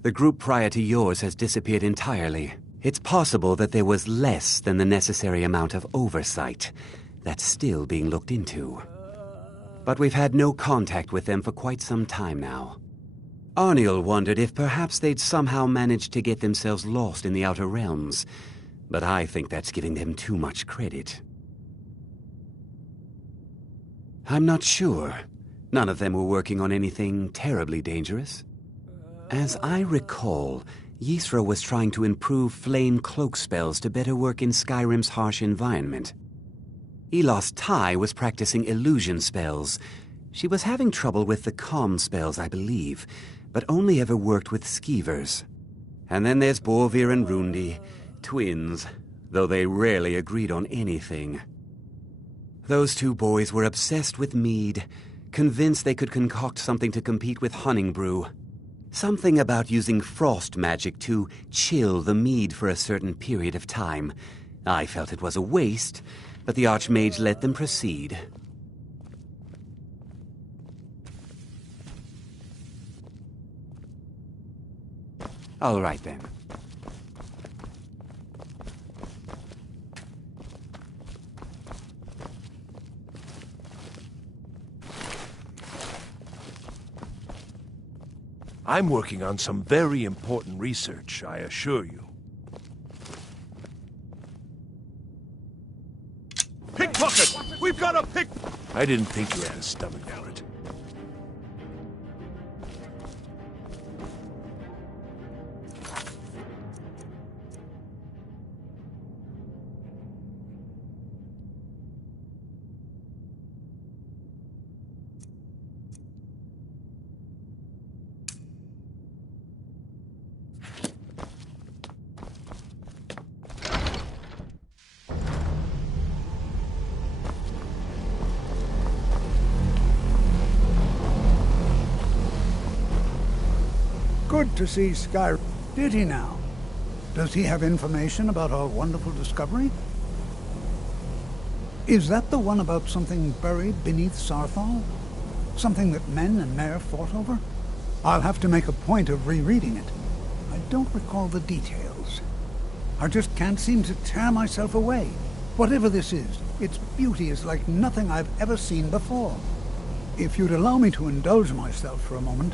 The group prior to yours has disappeared entirely. It's possible that there was less than the necessary amount of oversight. That's still being looked into. But we've had no contact with them for quite some time now. Arniel wondered if perhaps they'd somehow managed to get themselves lost in the Outer Realms, but I think that's giving them too much credit. I'm not sure. None of them were working on anything terribly dangerous. As I recall, Ysra was trying to improve flame cloak spells to better work in Skyrim's harsh environment. Elos Tai was practicing illusion spells. She was having trouble with the calm spells, I believe, but only ever worked with skeevers. And then there's Borvir and Rundi, twins, though they rarely agreed on anything. Those two boys were obsessed with mead, convinced they could concoct something to compete with Honningbrew. Something about using frost magic to chill the mead for a certain period of time. I felt it was a waste, but the Archmage let them proceed. All right, then. I'm working on some very important research, I assure you. Pickpocket! We've got a pick... I didn't think you had a stomach for it. Good to see Skyrim. Did he now? Does he have information about our wonderful discovery? Is that the one about something buried beneath Sarthal? Something that men and Mare fought over? I'll have to make a point of rereading it. I don't recall the details. I just can't seem to tear myself away. Whatever this is, its beauty is like nothing I've ever seen before. If you'd allow me to indulge myself for a moment,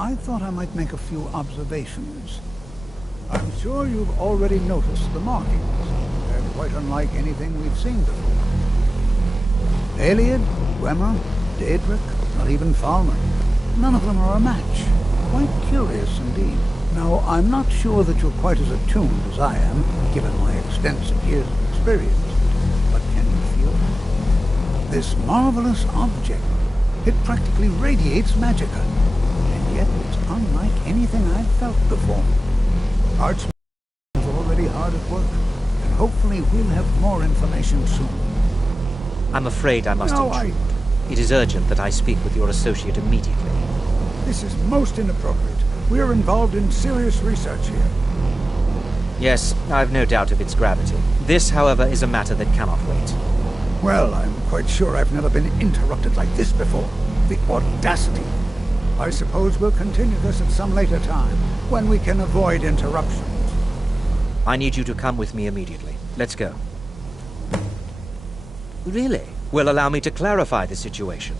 I thought I might make a few observations. I'm sure you've already noticed the markings. They're quite unlike anything we've seen before. Eliad, Gwemmer, Daedric, not even Falmer. None of them are a match. Quite curious indeed. Now, I'm not sure that you're quite as attuned as I am, given my extensive years of experience. But can you feel it? This marvelous object, it practically radiates magicka. Yet it's unlike anything I've felt before. Archmage is already hard at work, and hopefully we'll have more information soon. I'm afraid I must intrude. It is urgent that I speak with your associate immediately. This is most inappropriate. We are involved in serious research here. Yes, I've no doubt of its gravity. This, however, is a matter that cannot wait. Well, I'm quite sure I've never been interrupted like this before. The audacity! I suppose we'll continue this at some later time, when we can avoid interruptions. I need you to come with me immediately. Let's go. Really? Well, allow me to clarify the situation.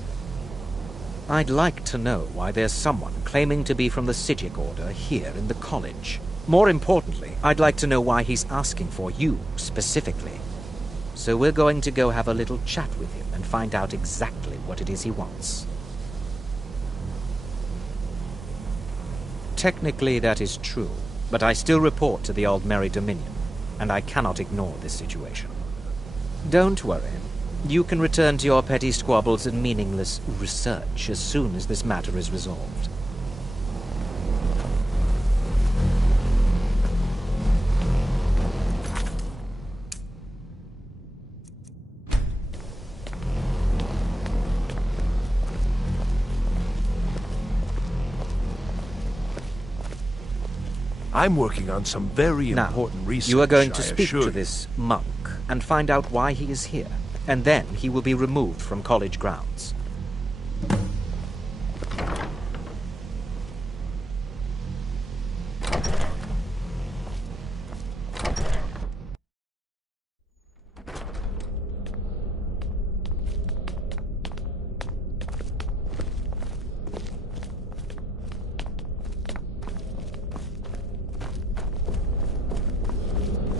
I'd like to know why there's someone claiming to be from the Psijic Order here in the college. More importantly, I'd like to know why he's asking for you, specifically. So we're going to go have a little chat with him and find out exactly what it is he wants. Technically, that is true, but I still report to the Aldmeri Dominion, and I cannot ignore this situation. Don't worry. You can return to your petty squabbles and meaningless research as soon as this matter is resolved. I'm working on some very important research. You are going to I speak assure to you. this monk and find out why he is here, and then he will be removed from college grounds.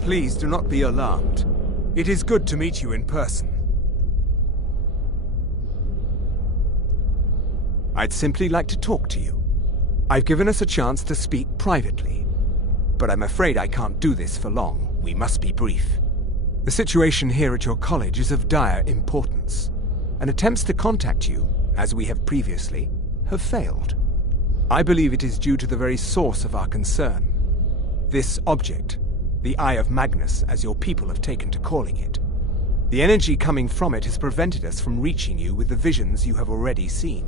Please do not be alarmed. It is good to meet you in person. I'd simply like to talk to you. I've given us a chance to speak privately, but I'm afraid I can't do this for long. We must be brief. The situation here at your college is of dire importance, and attempts to contact you, as we have previously, have failed. I believe it is due to the very source of our concern. This object, the Eye of Magnus, as your people have taken to calling it. The energy coming from it has prevented us from reaching you with the visions you have already seen.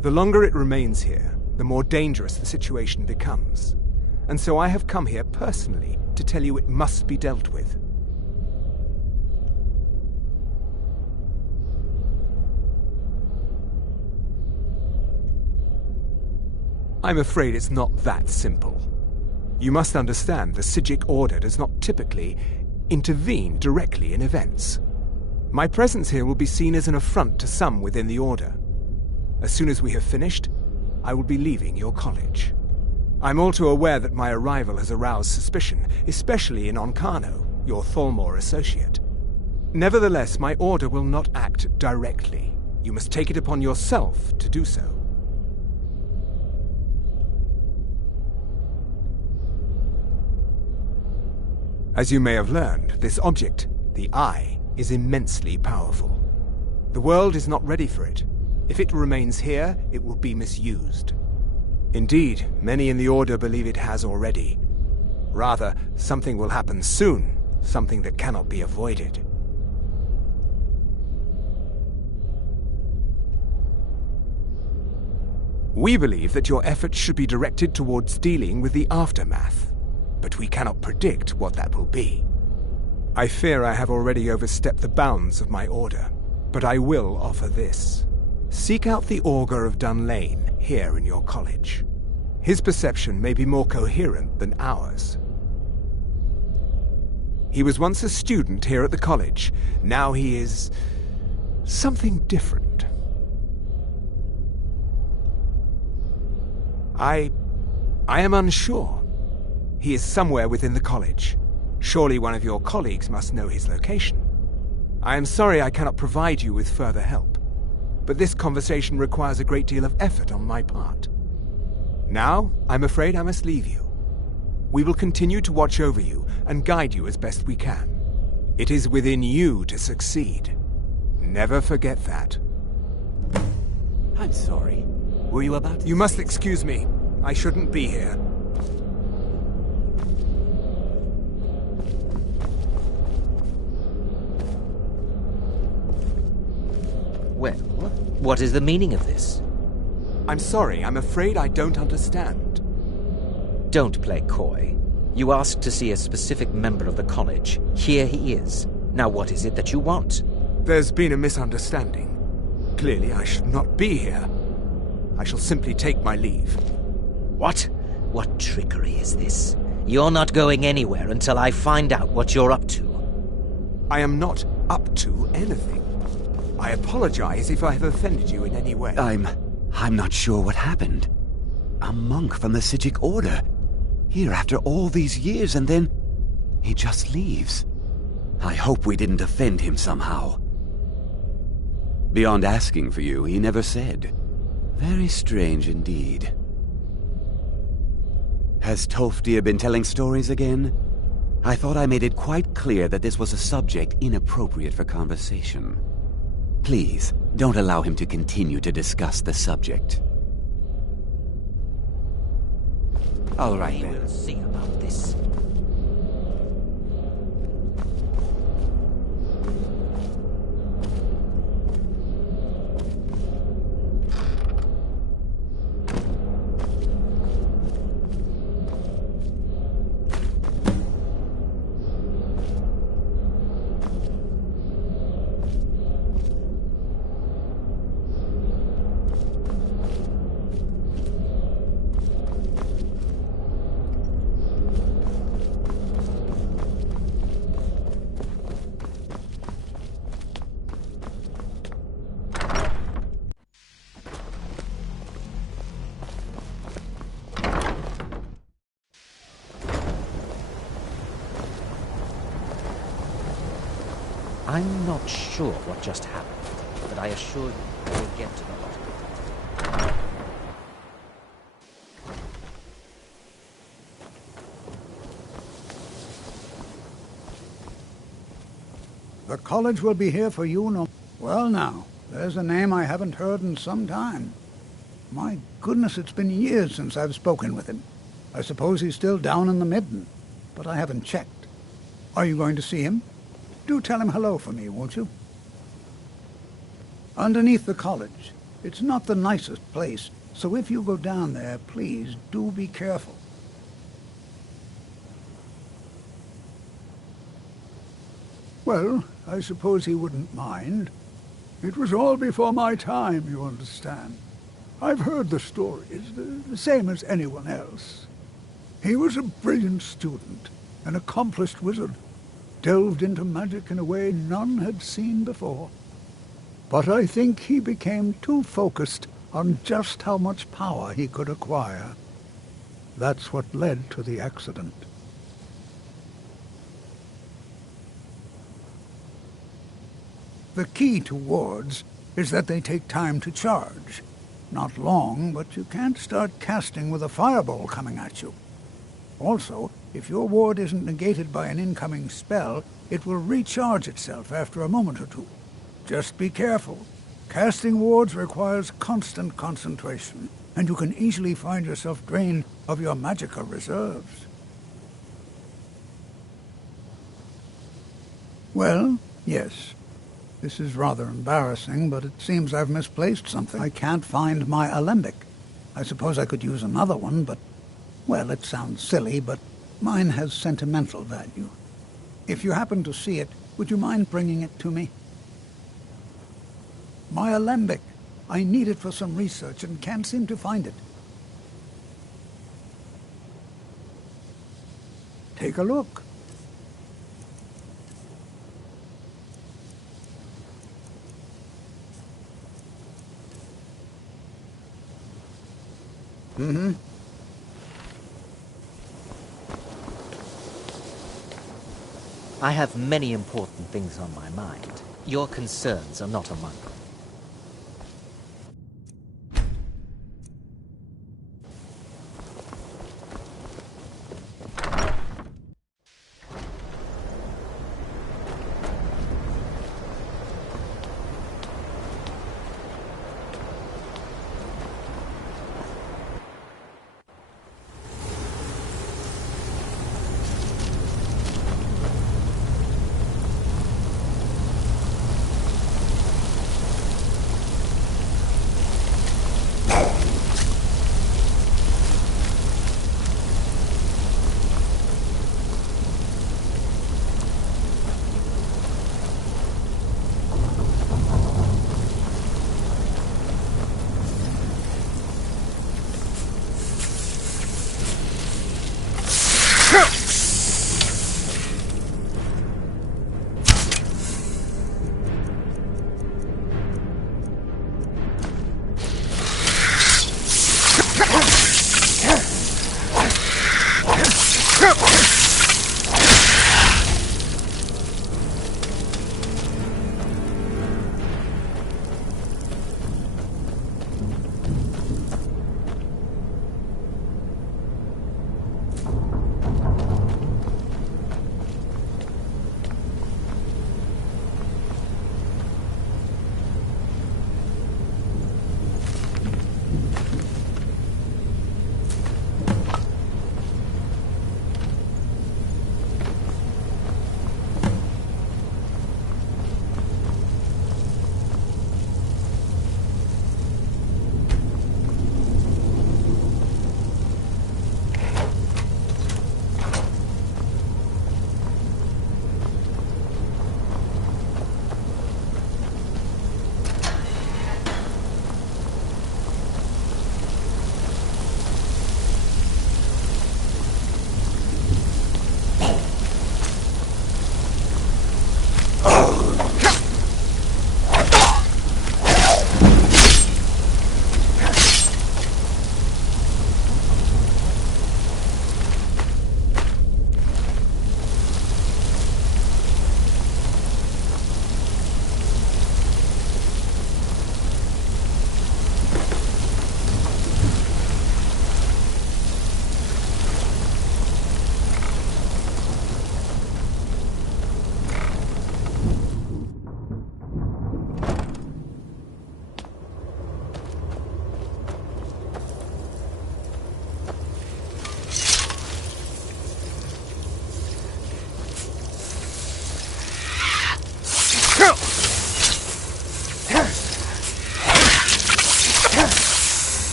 The longer it remains here, the more dangerous the situation becomes. And so I have come here personally to tell you it must be dealt with. I'm afraid it's not that simple. You must understand the Psijic Order does not typically intervene directly in events. My presence here will be seen as an affront to some within the Order. As soon as we have finished, I will be leaving your college. I'm all too aware that my arrival has aroused suspicion, especially in Onkano, your Thalmor associate. Nevertheless, my Order will not act directly. You must take it upon yourself to do so. As you may have learned, this object, the Eye, is immensely powerful. The world is not ready for it. If it remains here, it will be misused. Indeed, many in the Order believe it has already. Rather, something will happen soon, something that cannot be avoided. We believe that your efforts should be directed towards dealing with the aftermath, but we cannot predict what that will be. I fear I have already overstepped the bounds of my Order, but I will offer this. Seek out the Augur of Dunlane here in your college. His perception may be more coherent than ours. He was once a student here at the college. Now he is something different. I am unsure. He is somewhere within the college. Surely one of your colleagues must know his location. I am sorry I cannot provide you with further help, but this conversation requires a great deal of effort on my part. Now, I'm afraid I must leave you. We will continue to watch over you and guide you as best we can. It is within you to succeed. Never forget that. I'm sorry. Were you about to You must excuse me. I shouldn't be here. Well, what is the meaning of this? I'm sorry, I'm afraid I don't understand. Don't play coy. You asked to see a specific member of the college. Here he is. Now what is it that you want? There's been a misunderstanding. Clearly, I should not be here. I shall simply take my leave. What? What trickery is this? You're not going anywhere until I find out what you're up to. I am not up to anything. I apologize if I have offended you in any way. I'm not sure what happened. A monk from the Sijic Order. Here after all these years, and then he just leaves. I hope we didn't offend him somehow. Beyond asking for you, he never said. Very strange indeed. Has Tolfdir been telling stories again? I thought I made it quite clear that this was a subject inappropriate for conversation. Please, don't allow him to continue to discuss the subject. All right, then. We'll see about this. I'm not sure what just happened, but I assure you we'll get to the bottom of it. The college will be here for you no... Well now, there's a name I haven't heard in some time. My goodness, it's been years since I've spoken with him. I suppose he's still down in the Midden, but I haven't checked. Are you going to see him? Do tell him hello for me, won't you? Underneath the college. It's not the nicest place, so if you go down there, please do be careful. Well, I suppose he wouldn't mind. It was all before my time, you understand. I've heard the stories, the same as anyone else. He was a brilliant student, an accomplished wizard, delved into magic in a way none had seen before. But I think he became too focused on just how much power he could acquire. That's what led to the accident. The key to wards is that they take time to charge. Not long, but you can't start casting with a fireball coming at you. Also, if your ward isn't negated by an incoming spell, it will recharge itself after a moment or two. Just be careful. Casting wards requires constant concentration, and you can easily find yourself drained of your magicka reserves. Well, yes. This is rather embarrassing, but it seems I've misplaced something. I can't find my alembic. I suppose I could use another one, but... well, it sounds silly, but mine has sentimental value. If you happen to see it, would you mind bringing it to me? My alembic. I need it for some research and can't seem to find it. Take a look. Mm-hmm. I have many important things on my mind. Your concerns are not among them.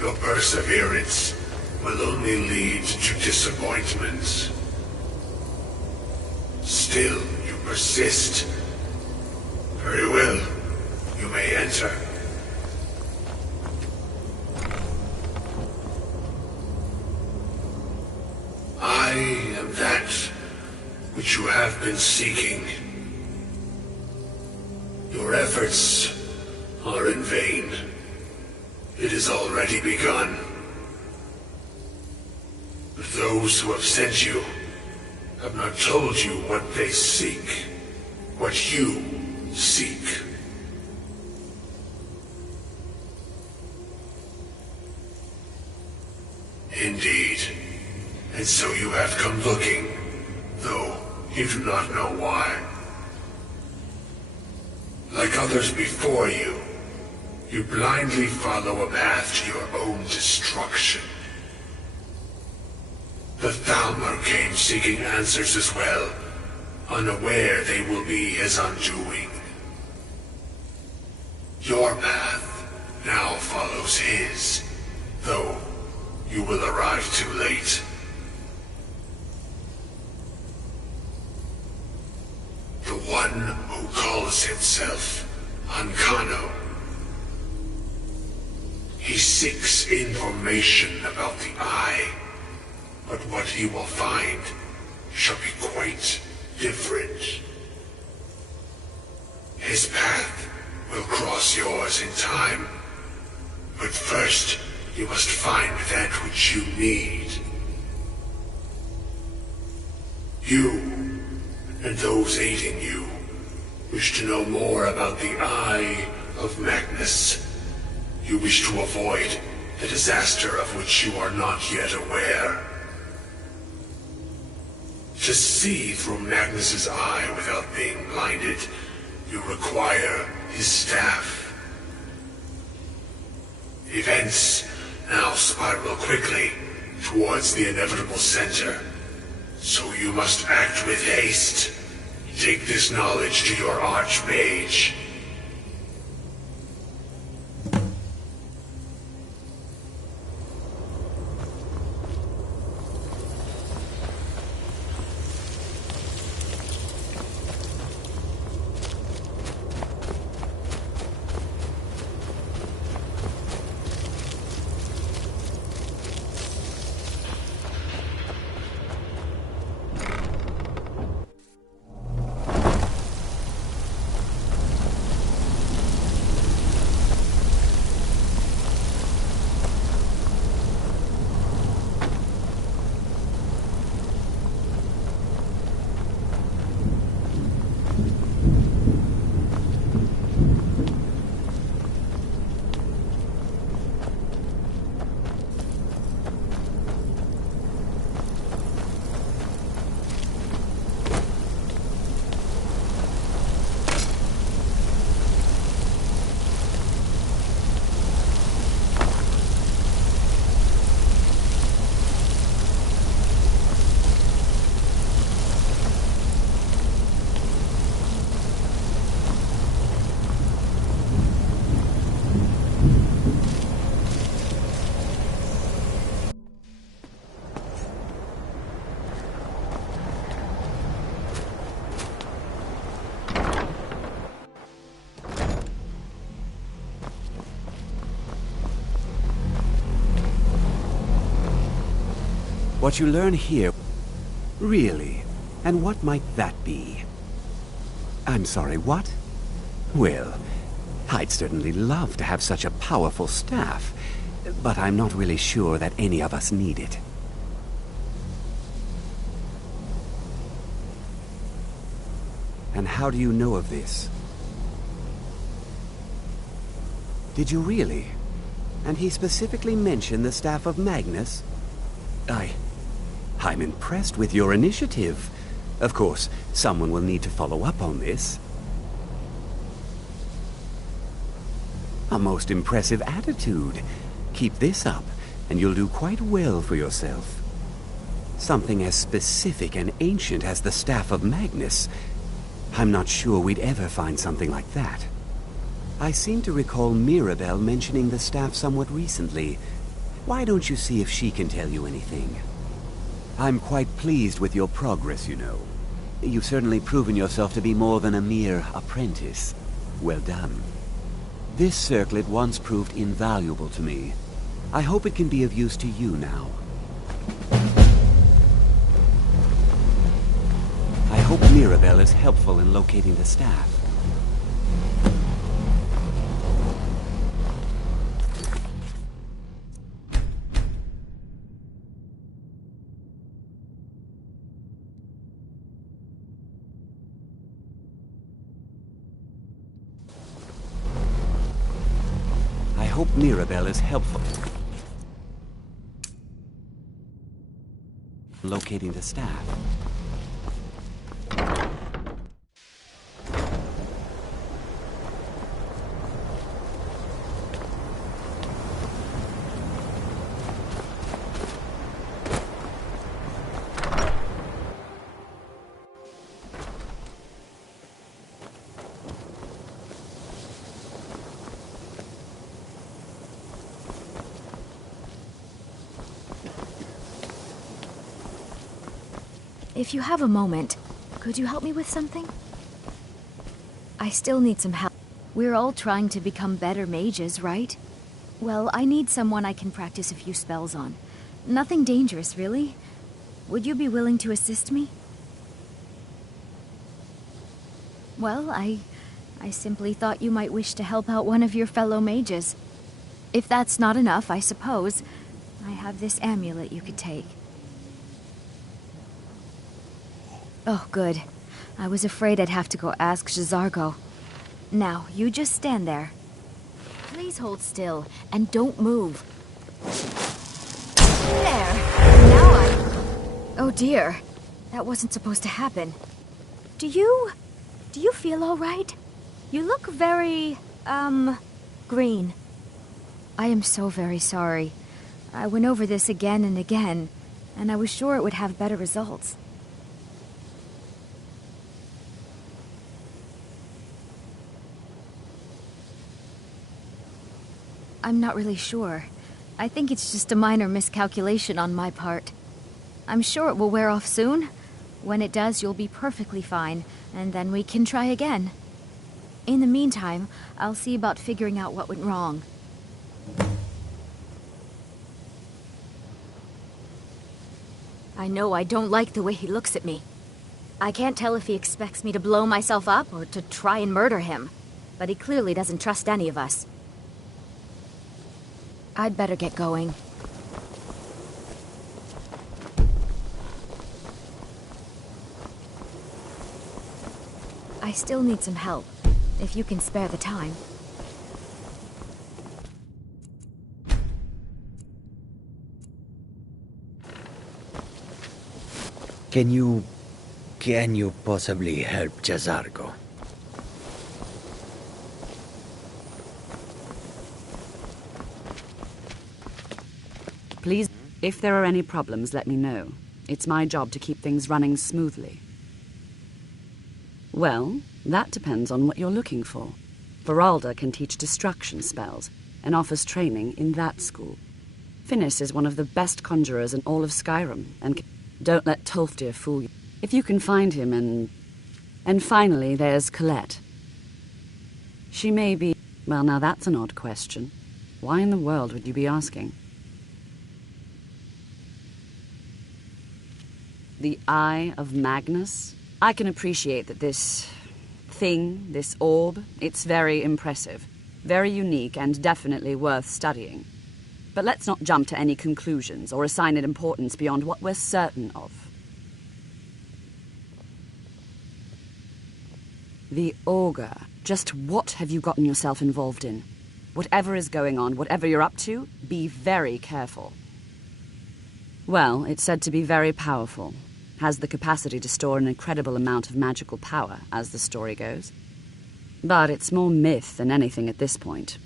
Your perseverance will only lead to disappointment. Still, you persist. Very well. You may enter. I am that which you have been seeking. Your efforts are in vain. It has already begun. But those who have sent you have not told you what they seek, what you seek. Indeed. And so you have come looking, though you do not know why. Like others before you, you blindly follow a path to your own destruction. The Thalmor came seeking answers as well, unaware they will be his undoing. Your path now follows his, though you will arrive too late. The one who calls himself Ancano. He seeks information about the Eye, but what he will find shall be quite different. His path will cross yours in time, but first you must find that which you need. You, and those aiding you, wish to know more about the Eye of Magnus. You wish to avoid the disaster of which you are not yet aware. To see through Magnus's eye without being blinded, you require his staff. Events now spiral quickly towards the inevitable center. So you must act with haste. Take this knowledge to your Archmage. What you learn here... Really? And what might that be? I'm sorry, what? Well, I'd certainly love to have such a powerful staff, but I'm not really sure that any of us need it. And how do you know of this? Did you really? And he specifically mentioned the staff of Magnus? I'm impressed with your initiative. Of course, someone will need to follow up on this. A most impressive attitude. Keep this up, and you'll do quite well for yourself. Something as specific and ancient as the Staff of Magnus. I'm not sure we'd ever find something like that. I seem to recall Mirabelle mentioning the staff somewhat recently. Why don't you see if she can tell you anything? I'm quite pleased with your progress, you know. You've certainly proven yourself to be more than a mere apprentice. Well done. This circlet once proved invaluable to me. I hope it can be of use to you now. I hope Mirabelle is helpful in locating the staff. I hope Mirabelle is helpful locating the staff. If you have a moment, could you help me with something? I still need some help. We're all trying to become better mages, right? Well, I need someone I can practice a few spells on. Nothing dangerous, really. Would you be willing to assist me? Well, I simply thought you might wish to help out one of your fellow mages. If that's not enough, I suppose, I have this amulet you could take. Oh, good. I was afraid I'd have to go ask J'zargo. Now, you just stand there. Please hold still, and don't move. There! Now Oh dear. That wasn't supposed to happen. Do you feel all right? You look very, green. I am so very sorry. I went over this again and again, and I was sure it would have better results. I'm not really sure. I think it's just a minor miscalculation on my part. I'm sure it will wear off soon. When it does, you'll be perfectly fine, and then we can try again. In the meantime, I'll see about figuring out what went wrong. I know I don't like the way he looks at me. I can't tell if he expects me to blow myself up or to try and murder him, but he clearly doesn't trust any of us. I'd better get going. I still need some help, if you can spare the time. Can you possibly help Jazargo? Please, if there are any problems, let me know. It's my job to keep things running smoothly. Well, that depends on what you're looking for. Veralda can teach destruction spells and offers training in that school. Finis is one of the best conjurers in all of Skyrim, and don't let Tolfdir fool you. If you can find him and finally, there's Colette. She may be... Well, now that's an odd question. Why in the world would you be asking? The Eye of Magnus? I can appreciate that this thing, this orb, it's very impressive, very unique and definitely worth studying. But let's not jump to any conclusions or assign it importance beyond what we're certain of. The Augur. Just what have you gotten yourself involved in? Whatever is going on, whatever you're up to, be very careful. Well, it's said to be very powerful. Has the capacity to store an incredible amount of magical power, as the story goes. But it's more myth than anything at this point.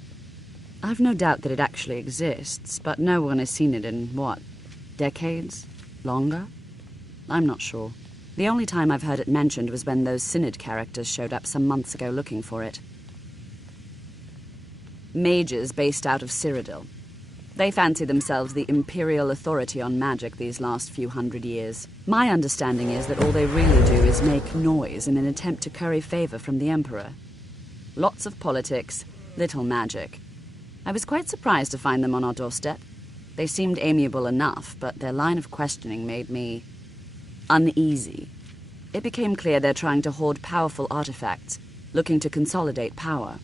I've no doubt that it actually exists, but no one has seen it in, what, decades? Longer? I'm not sure. The only time I've heard it mentioned was when those Synod characters showed up some months ago looking for it. Mages based out of Cyrodiil. They fancy themselves the imperial authority on magic these last few hundred years. My understanding is that all they really do is make noise in an attempt to curry favor from the Emperor. Lots of politics, little magic. I was quite surprised to find them on our doorstep. They seemed amiable enough, but their line of questioning made me uneasy. It became clear they're trying to hoard powerful artifacts, looking to consolidate power.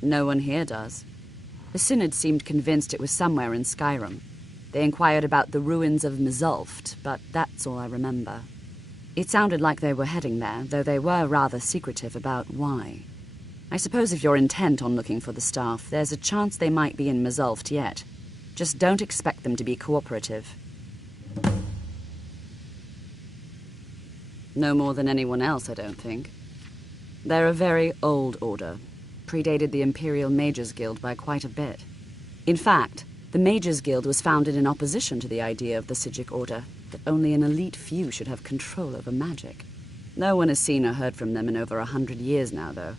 No one here does. The Synod seemed convinced it was somewhere in Skyrim. They inquired about the ruins of Mzulft, but that's all I remember. It sounded like they were heading there, though they were rather secretive about why. I suppose if you're intent on looking for the staff, there's a chance they might be in Mzulft yet. Just don't expect them to be cooperative. No more than anyone else, I don't think. They're a very old order. Predated the Imperial Mages Guild by quite a bit. In fact, the Mages Guild was founded in opposition to the idea of the Psijic Order, that only an elite few should have control over magic. No one has seen or heard from them in over 100 years now, though.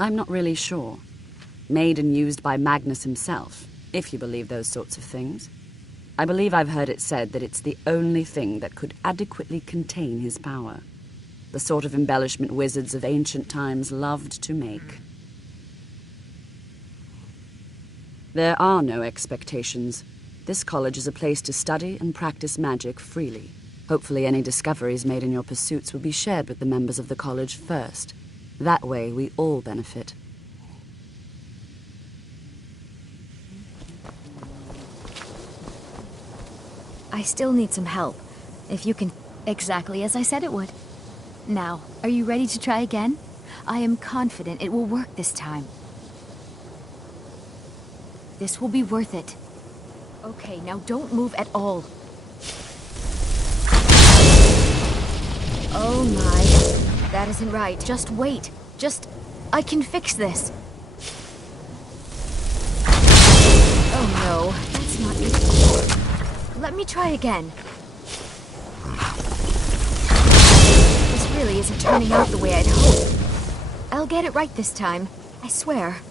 I'm not really sure. Made and used by Magnus himself, if you believe those sorts of things. I believe I've heard it said that it's the only thing that could adequately contain his power. The sort of embellishment wizards of ancient times loved to make. There are no expectations. This college is a place to study and practice magic freely. Hopefully any discoveries made in your pursuits will be shared with the members of the college first. That way we all benefit. I still need some help, if you can... Exactly as I said it would. Now, are you ready to try again? I am confident it will work this time. This will be worth it. Okay, now don't move at all. Oh my. That isn't right. Just wait. Just I can fix this. Oh no, that's not it. Let me try again. This really isn't turning out the way I'd hoped. I'll get it right this time. I swear.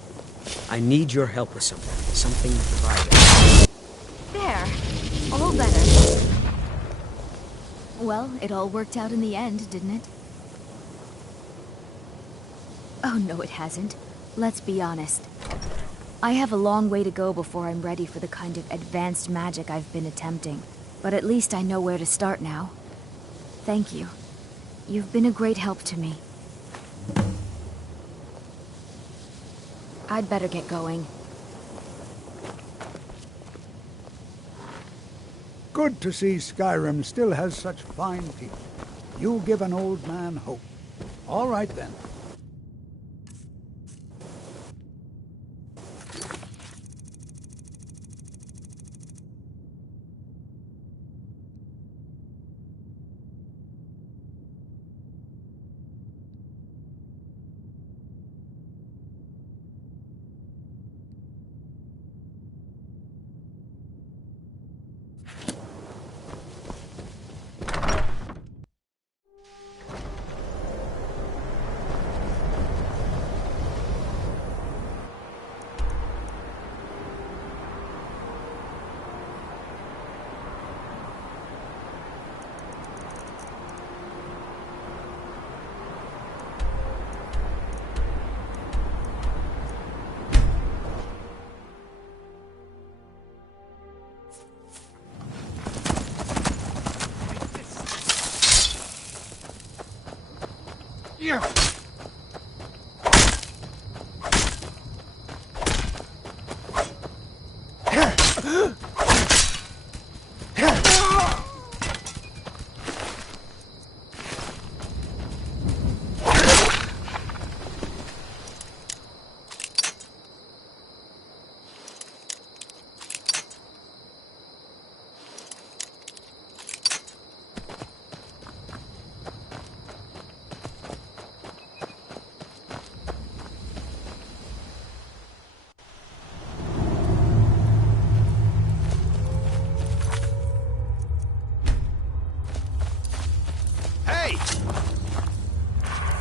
I need your help with something. Something private. There. All better. Well, it all worked out in the end, didn't it? Oh, no, it hasn't. Let's be honest. I have a long way to go before I'm ready for the kind of advanced magic I've been attempting. But at least I know where to start now. Thank you. You've been a great help to me. I'd better get going. Good to see Skyrim still has such fine people. You give an old man hope. All right, then. Yeah.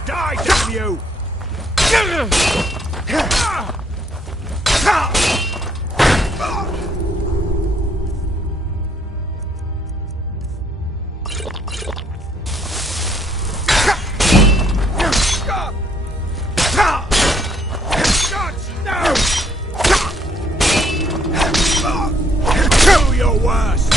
Die, damn you! Do your worst!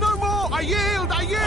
No more! I yield! I yield!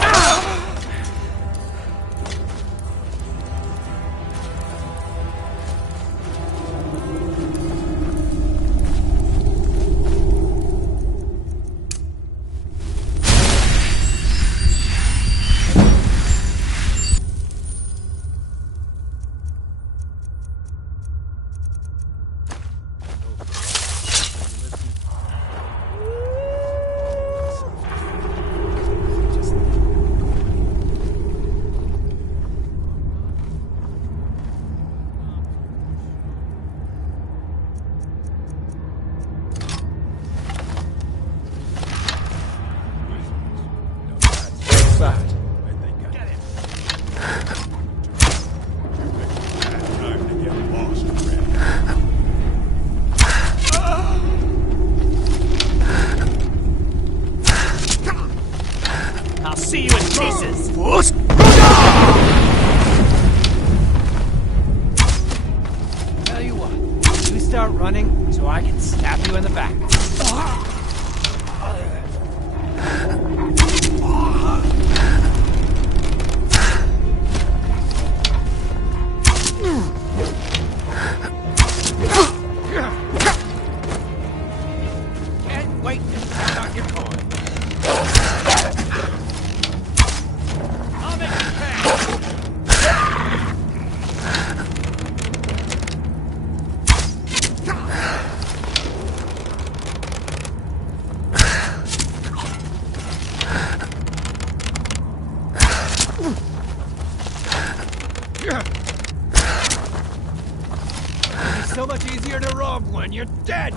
I'll see you in pieces! Tell you what, you start running so I can stab you in the back. Can't wait to find out your coin. I'll make you pay. much easier to rob when you're dead!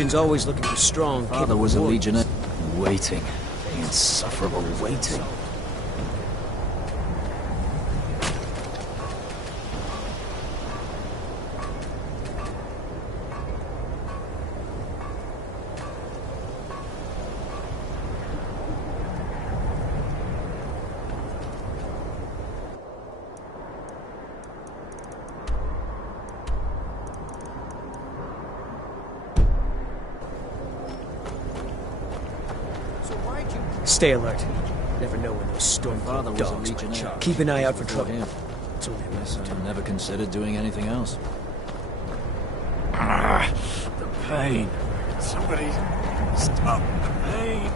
Legion's always looking for strong, Father was a warriors. legionnaire. Waiting. The insufferable waiting. Stay alert. Never know when those storm Father was a dogs might legionnaire. charge. Keep an eye out for Before trouble. him. It's only a Guess matter of I never considered doing anything else. The pain. Somebody stop the pain.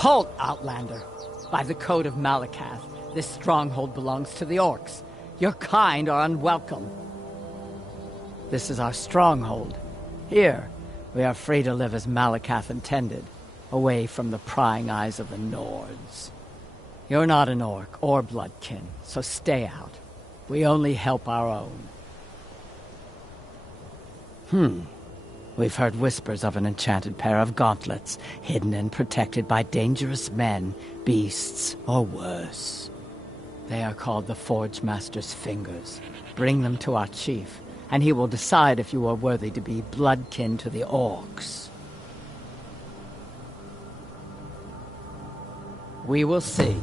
Halt, Outlander! By the code of Malakath, this stronghold belongs to the orcs. Your kind are unwelcome. This is our stronghold. Here, we are free to live as Malakath intended, away from the prying eyes of the Nords. You're not an orc or bloodkin, so stay out. We only help our own. We've heard whispers of an enchanted pair of gauntlets, hidden and protected by dangerous men, beasts, or worse. They are called the Forge Master's Fingers. Bring them to our chief, and he will decide if you are worthy to be bloodkin to the orcs. We will see.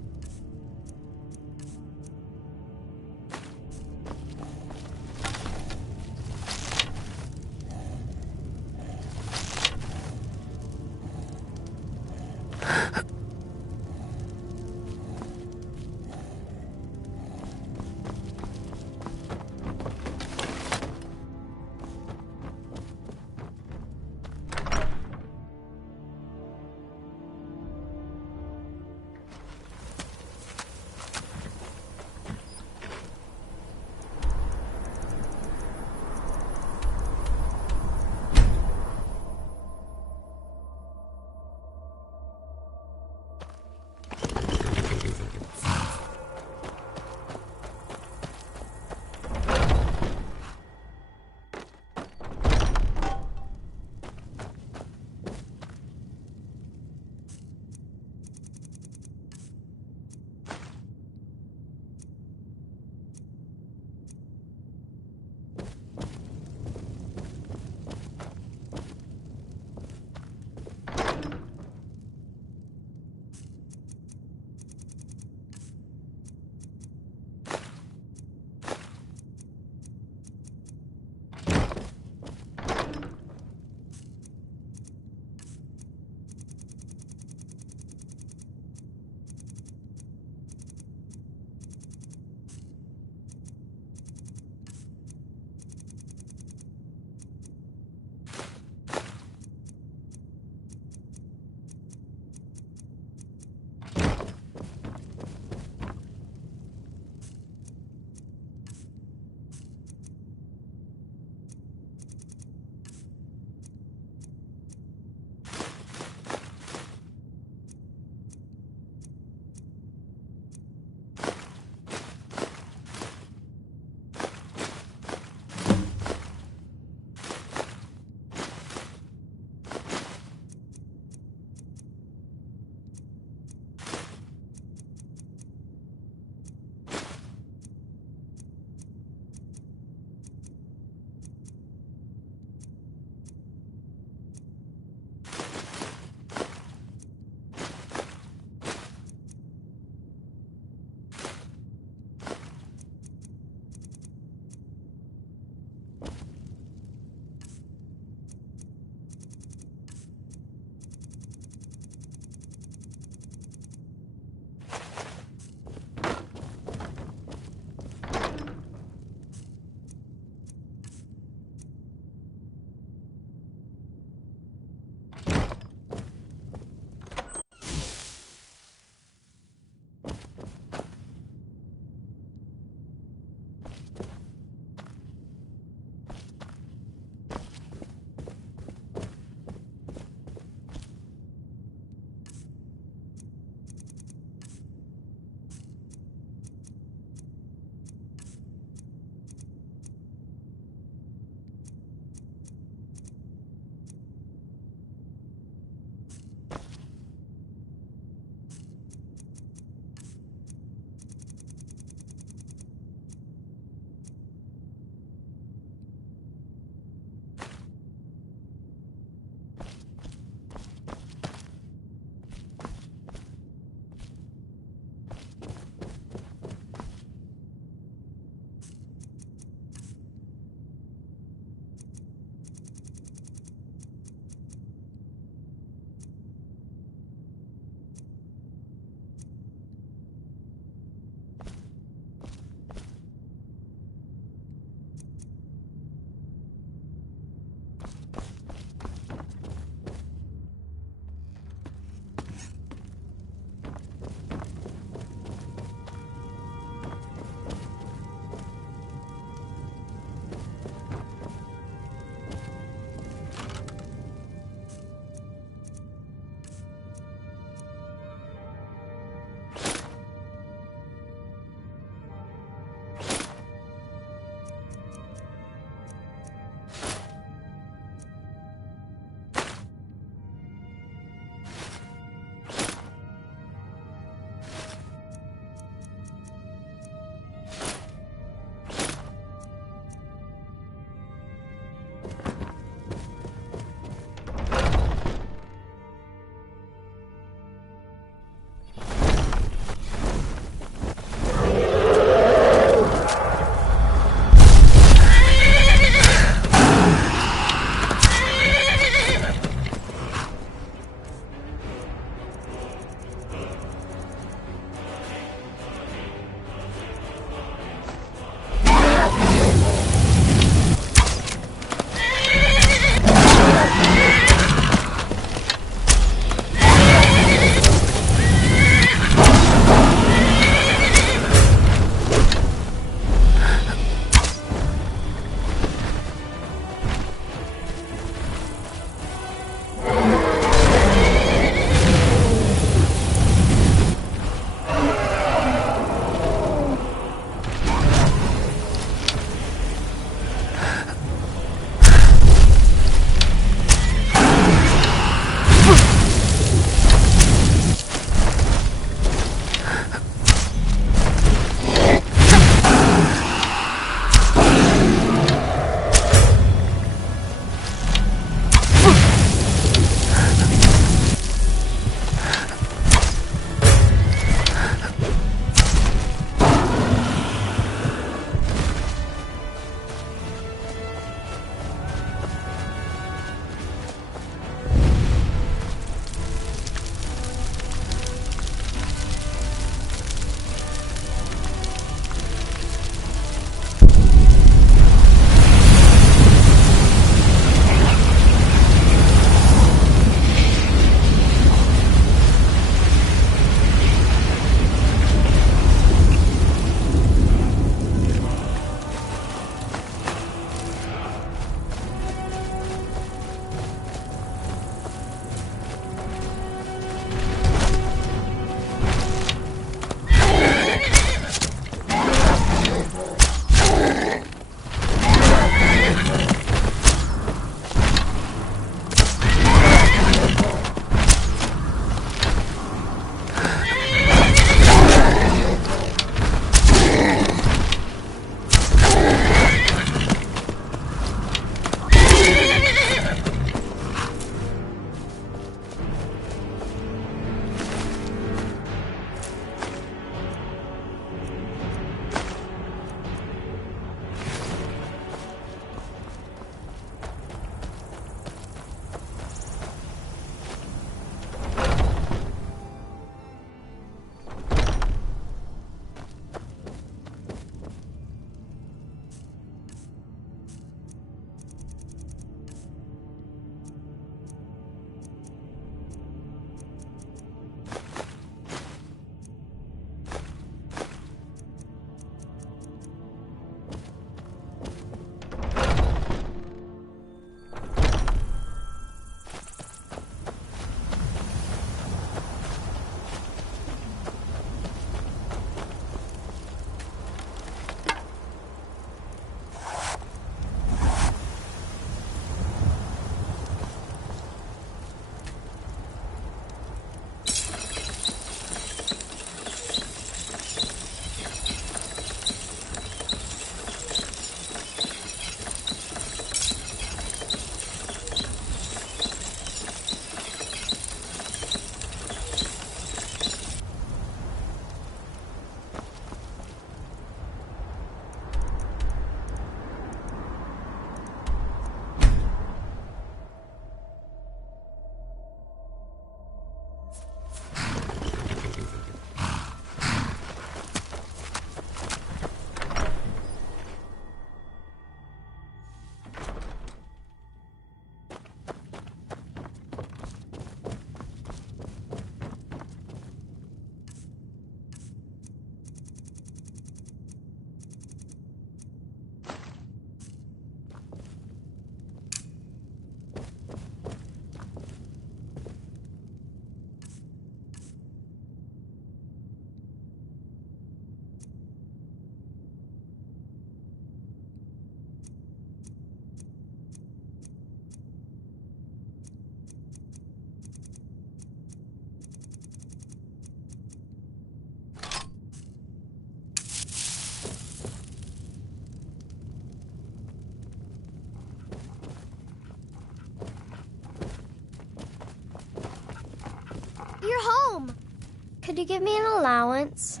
Could you give me an allowance?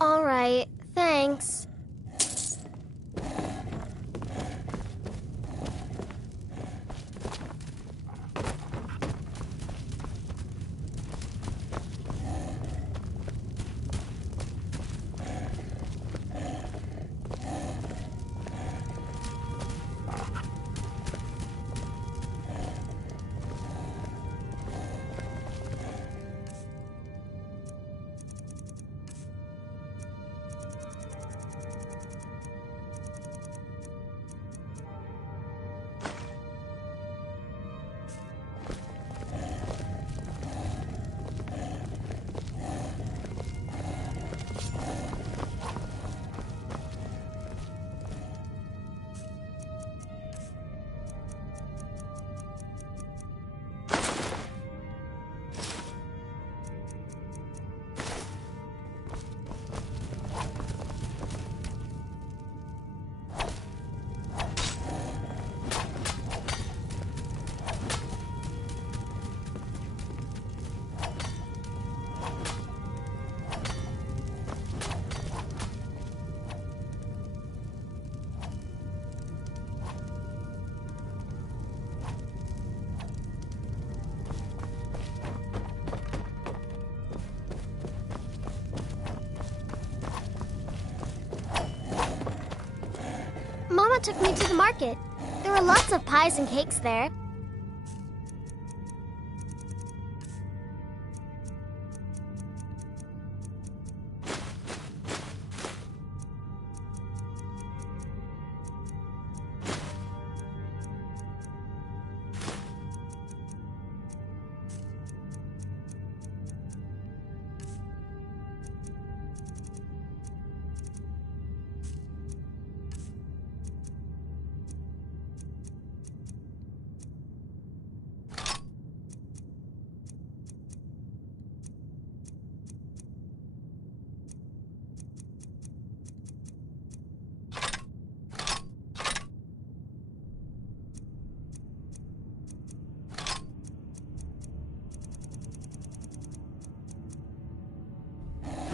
All right, thanks. Mama took me to the market. There were lots of pies and cakes there.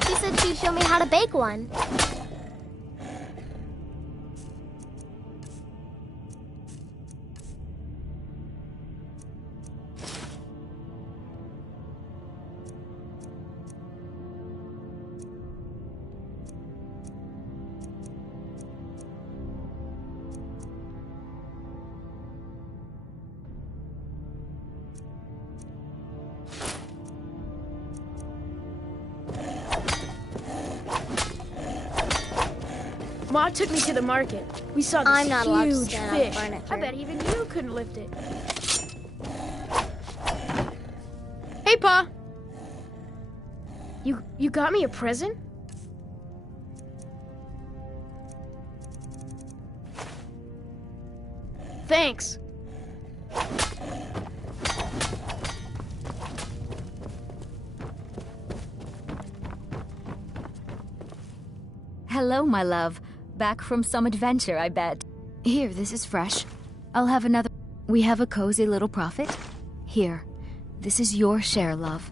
She said she'd show me how to bake one. Ma took me to the market. We saw this I'm not allowed to huge stand on fish. furniture. I bet even you couldn't lift it. Hey, Pa. You got me a present? Thanks. Hello, my love. Back from some adventure, I bet. Here, this is fresh. I'll have another. We have a cozy little profit. Here, this is your share, love.